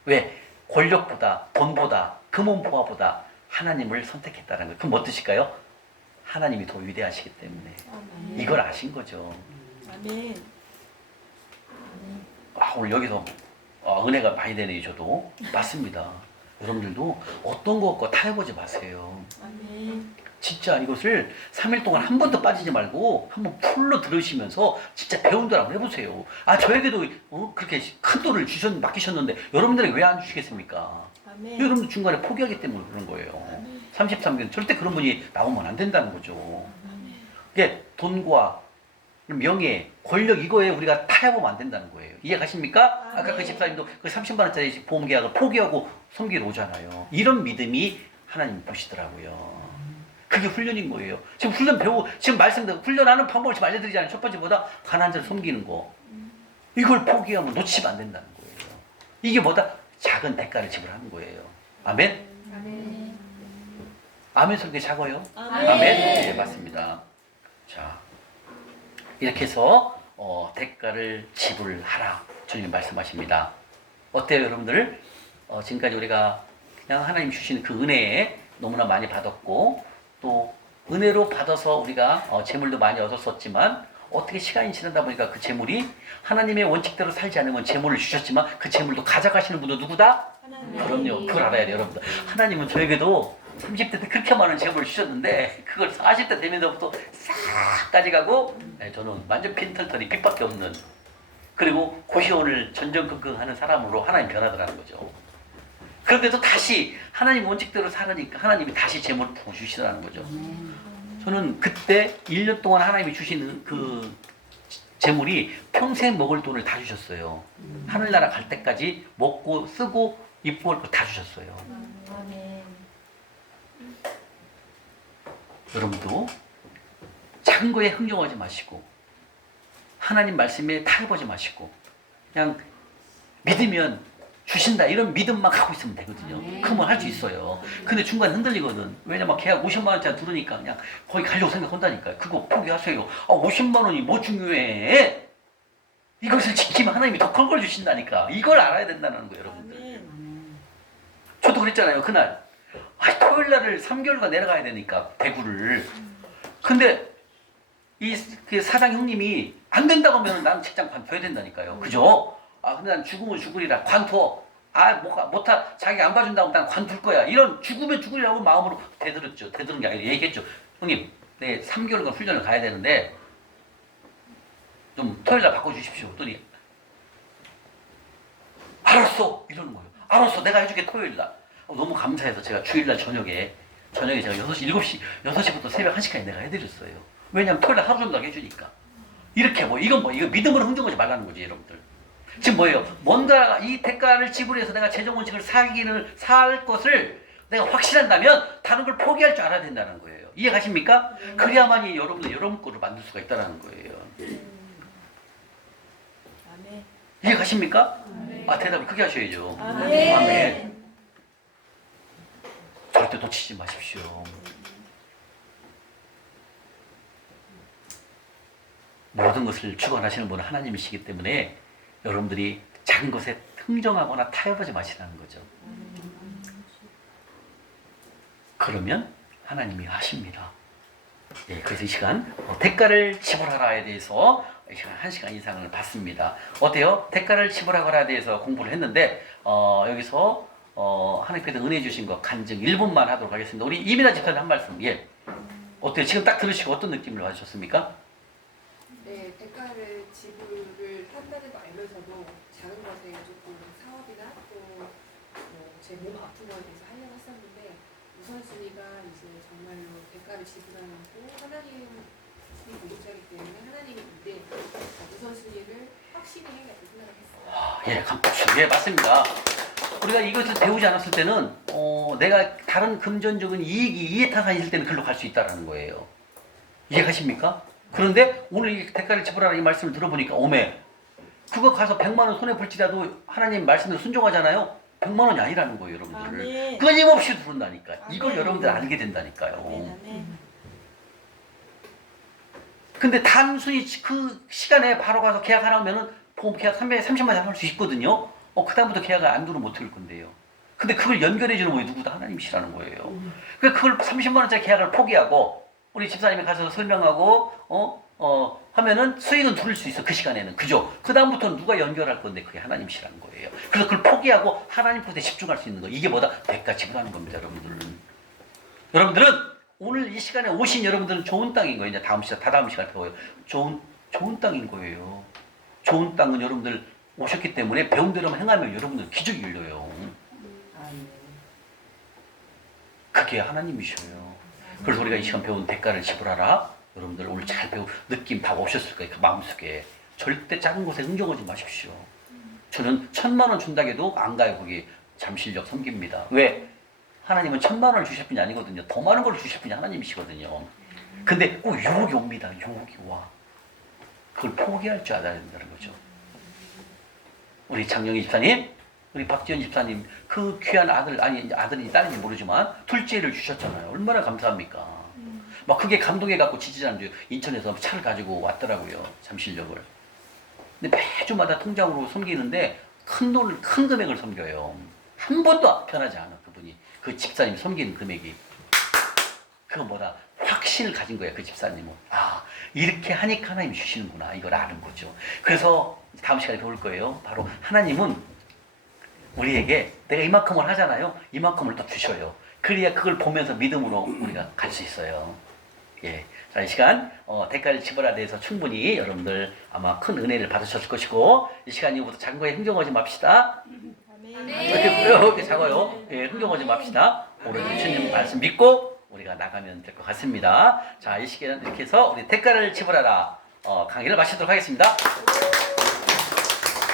왜? 권력보다, 돈보다, 금은보화보다 하나님을 선택했다는 거예요. 그럼 어떠실까요? 하나님이 더 위대하시기 때문에. 아멘. 이걸 아신 거죠. 아멘. 오늘 여기서 은혜가 많이 되네요. 저도. 맞습니다. 여러분들도 어떤 것과 타협하지 마세요. 아멘. 진짜 이것을 3일 동안 한 번도 빠지지 말고 한번 풀로 들으시면서 진짜 배운 대로 한번 해보세요. 저에게도 그렇게 큰 돈을 맡기셨는데 여러분들에게 왜 안 주시겠습니까? 아멘. 여러분들 중간에 포기하기 때문에 그런 거예요. 33개는 절대 그런 분이 나오면 안 된다는 거죠. 이게 돈과 명예, 권력, 이거에 우리가 타협하면 안 된다는 거예요. 이해 가십니까? 아까 그 집사님도 그 30만 원짜리 보험 계약을 포기하고 섬기러 오잖아요. 이런 믿음이 하나님 보시더라고요. 그게 훈련인 거예요. 지금 지금 훈련하는 방법을 지금 알려드리잖아요. 첫 번째 뭐다? 가난한 자를 섬기는 거. 이걸 포기하면 놓치면 안 된다는 거예요. 이게 뭐다? 작은 대가를 지불하는 거예요. 아멘? 아멘. 아멘 소리가 작아요? 아멘. 아멘? 네, 맞습니다. 자, 이렇게 해서 대가를 지불하라 주님 말씀하십니다. 어때요, 여러분들? 지금까지 우리가 그냥 하나님 주시는 그 은혜에 너무나 많이 받았고, 또 은혜로 받아서 우리가 재물도 많이 얻었었지만, 어떻게 시간이 지나다 보니까 그 재물이 하나님의 원칙대로 살지 않으면 재물을 주셨지만 그 재물도 가져가시는 분도 누구다? 하나님. 그럼요. 그걸 알아야 돼요, 여러분들. 하나님은 저에게도 30대 때 그렇게 많은 재물을 주셨는데 그걸 40대 되면서부터 싹 가져가고, 저는 완전 빈털털이 빛밖에 없는, 그리고 고시원을 전전긍긍하는 사람으로 하나님 변하더라는 거죠. 그런데도 다시 하나님 원칙대로 살으니까 하나님이 다시 재물을 부어주시더라는 거죠. 저는 그때 1년 동안 하나님이 주시는 그 재물이 평생 먹을 돈을 다 주셨어요. 하늘나라 갈 때까지 먹고 쓰고 입고 할 거 다 주셨어요. 아멘. 여러분도 작은 거에 흥정하지 마시고 하나님 말씀에 타협하지 마시고 그냥 믿으면 주신다 이런 믿음만 갖고 있으면 되거든요. 그러면 할 수 있어요. 근데 중간에 흔들리거든. 왜냐면 계약 50만 원짜리 들으니까 그냥 거기 가려고 생각한다니까요. 그거 포기하세요. 50만 원이 뭐 중요해? 이것을 지키면 하나님이 더 큰 걸 주신다니까. 이걸 알아야 된다는 거예요, 여러분들. 아멘. 저도 그랬잖아요, 그날. 토요일 날을 3개월간 내려가야 되니까, 대구를. 근데 그 사장 형님이 안 된다고 하면 난 직장 관둬야 된다니까요. 그죠? 근데 난 죽으면 죽으리라 관둬. 자기 안 봐준다고 난 관둘 거야. 이런 죽으면 죽으려고 마음으로 대들었죠. 대들은 게 아니라 얘기했죠. 형님, 내 3개월간 훈련을 가야 되는데 좀 토요일 날 바꿔주십시오. 그랬더니 알았어! 이러는 거예요. 알았어, 내가 해줄게 토요일 날. 너무 감사해서 제가 주일 날 저녁에 제가 6시부터 새벽 1시까지 내가 해드렸어요. 왜냐면 토요일 날 하루 종일 해주니까. 이렇게 이거 믿음으로 흥정하지 말라는 거지, 여러분들. 지금 뭐예요? 뭔가 이 대가를 지불해서 내가 재정원칙을 살 것을 내가 확신한다면 다른 걸 포기할 줄 알아야 된다는 거예요. 이해 가십니까? 그래야만이 여러분들 여러분 거를 만들 수가 있다는 거예요. 아멘. 이해 가십니까? 대답을 크게 하셔야죠. 아멘. 아멘. 절대 놓치지 마십시오. 모든 것을 주관하시는 분은 하나님이시기 때문에 여러분들이 작은 것에 흥정하거나 타협하지 마시라는 거죠. 그러면 하나님이 하십니다. 예, 그래서 이 시간 대가를 지불하라에 대해서 이 시간 1시간 이상을 봤습니다. 어때요? 대가를 지불하라에 대해서 공부를 했는데 여기서 하나님께서 은혜 주신 거 간증 1분만 하도록 하겠습니다. 우리 이민아 집사님 한 말씀. 예. 어때요? 지금 딱 들으시고 어떤 느낌을 받으셨습니까? 네, 대가를 지불을 한다는 거 알면서도 작은 것에 조금 사업이나 또 제 몸 아픈 거에 대해서 하려고 했었는데 우선순위가 이제 정말로 대가를 지불하는 거 하나님이 공동체이기 때문에 하나님이 있는데 우선순위를 확실히 해야겠다고 생각을 했어요. 예, 맞습니다. 우리가 이것을 배우지 않았을 때는 내가 다른 금전적인 이해타산이 있을 때는 글로 갈 수 있다는 거예요. 이해가십니까? 그런데 오늘 이 대가를 지불하라 이 말씀을 들어보니까 오메 그거 가서 100만 원 손해 볼지라도 하나님 말씀을 순종하잖아요. 100만 원이 아니라는 거예요, 여러분들. 아멘. 끊임없이 들은다니까. 이걸 아멘. 여러분들 알게 된다니까요. 아멘. 근데 단순히 그 시간에 바로 가서 계약 하나 하면은 보험 계약 330만 원 할 수 있거든요. 그 다음부터 계약을 안 두면 못 할 건데요. 근데 그걸 연결해 주는 분이 누구다 하나님이시라는 거예요. 그러니까 그걸 30만 원짜리 계약을 포기하고 우리 집사님이 가서 설명하고 하면은 수익은 누릴 수 있어 그 시간에는. 그죠? 그 다음부터는 누가 연결할 건데 그게 하나님이시라는 거예요. 그래서 그걸 포기하고 하나님 것에 집중할 수 있는 거. 이게 뭐다? 대가 지불하는 겁니다, 여러분들은. 여러분들은 오늘 이 시간에 오신 여러분들은 좋은 땅인 거예요. 이제 다음 시간에 배워요. 좋은 땅인 거예요. 좋은 땅은 여러분들 오셨기 때문에 배운 대로만 행하면 여러분들 기적이 열려요. 그게 하나님이셔요. 그래서 우리가 이 시간 배운 대가를 지불하라. 여러분들 오늘 잘 느낌 다 오셨을 거예요. 그 마음속에. 절대 작은 곳에 흥정하지 마십시오. 저는 1000만 원 준다고 해도 안 가요. 거기 잠실역 섬깁니다. 왜? 하나님은 1000만 원을 주실 분이 아니거든요. 더 많은 걸 주실 분이 하나님이시거든요. 근데 꼭 유혹이 옵니다. 유혹이 와. 그걸 포기할 줄 알아야 된다는 거죠. 우리 장영희 집사님, 우리 박지현 집사님, 그 귀한 아들이 딸인지 모르지만 둘째를 주셨잖아요. 얼마나 감사합니까? 막 그게 감동해갖고 지지난주 인천에서 차를 가지고 왔더라고요. 잠실역을. 근데 매주마다 통장으로 섬기는데 큰 금액을 섬겨요. 한 번도 변하지 않아, 그분이. 그 집사님 섬기는 금액이. 그거 뭐다? 확신을 가진 거예요, 그 집사님은. 이렇게 하니까 하나님이 주시는구나. 이걸 아는 거죠. 그래서 다음 시간에 배울 거예요. 바로 하나님은 우리에게 내가 이만큼을 하잖아요. 이만큼을 또 주셔요. 그래야 그걸 보면서 믿음으로 우리가 갈 수 있어요. 예. 자, 이 시간, 대가를 지불하에 대해서 충분히 여러분들 아마 큰 은혜를 받으셨을 것이고, 이 시간 이후부터 작은 거에 흥정하지 맙시다. 아멘. 이렇게 작아요. 예, 흥정하지 맙시다. 오늘 주님 말씀 믿고 우리가 나가면 될 것 같습니다. 자, 이 시간은 이렇게 해서 우리 대가를 지불하라 강의를 마치도록 하겠습니다.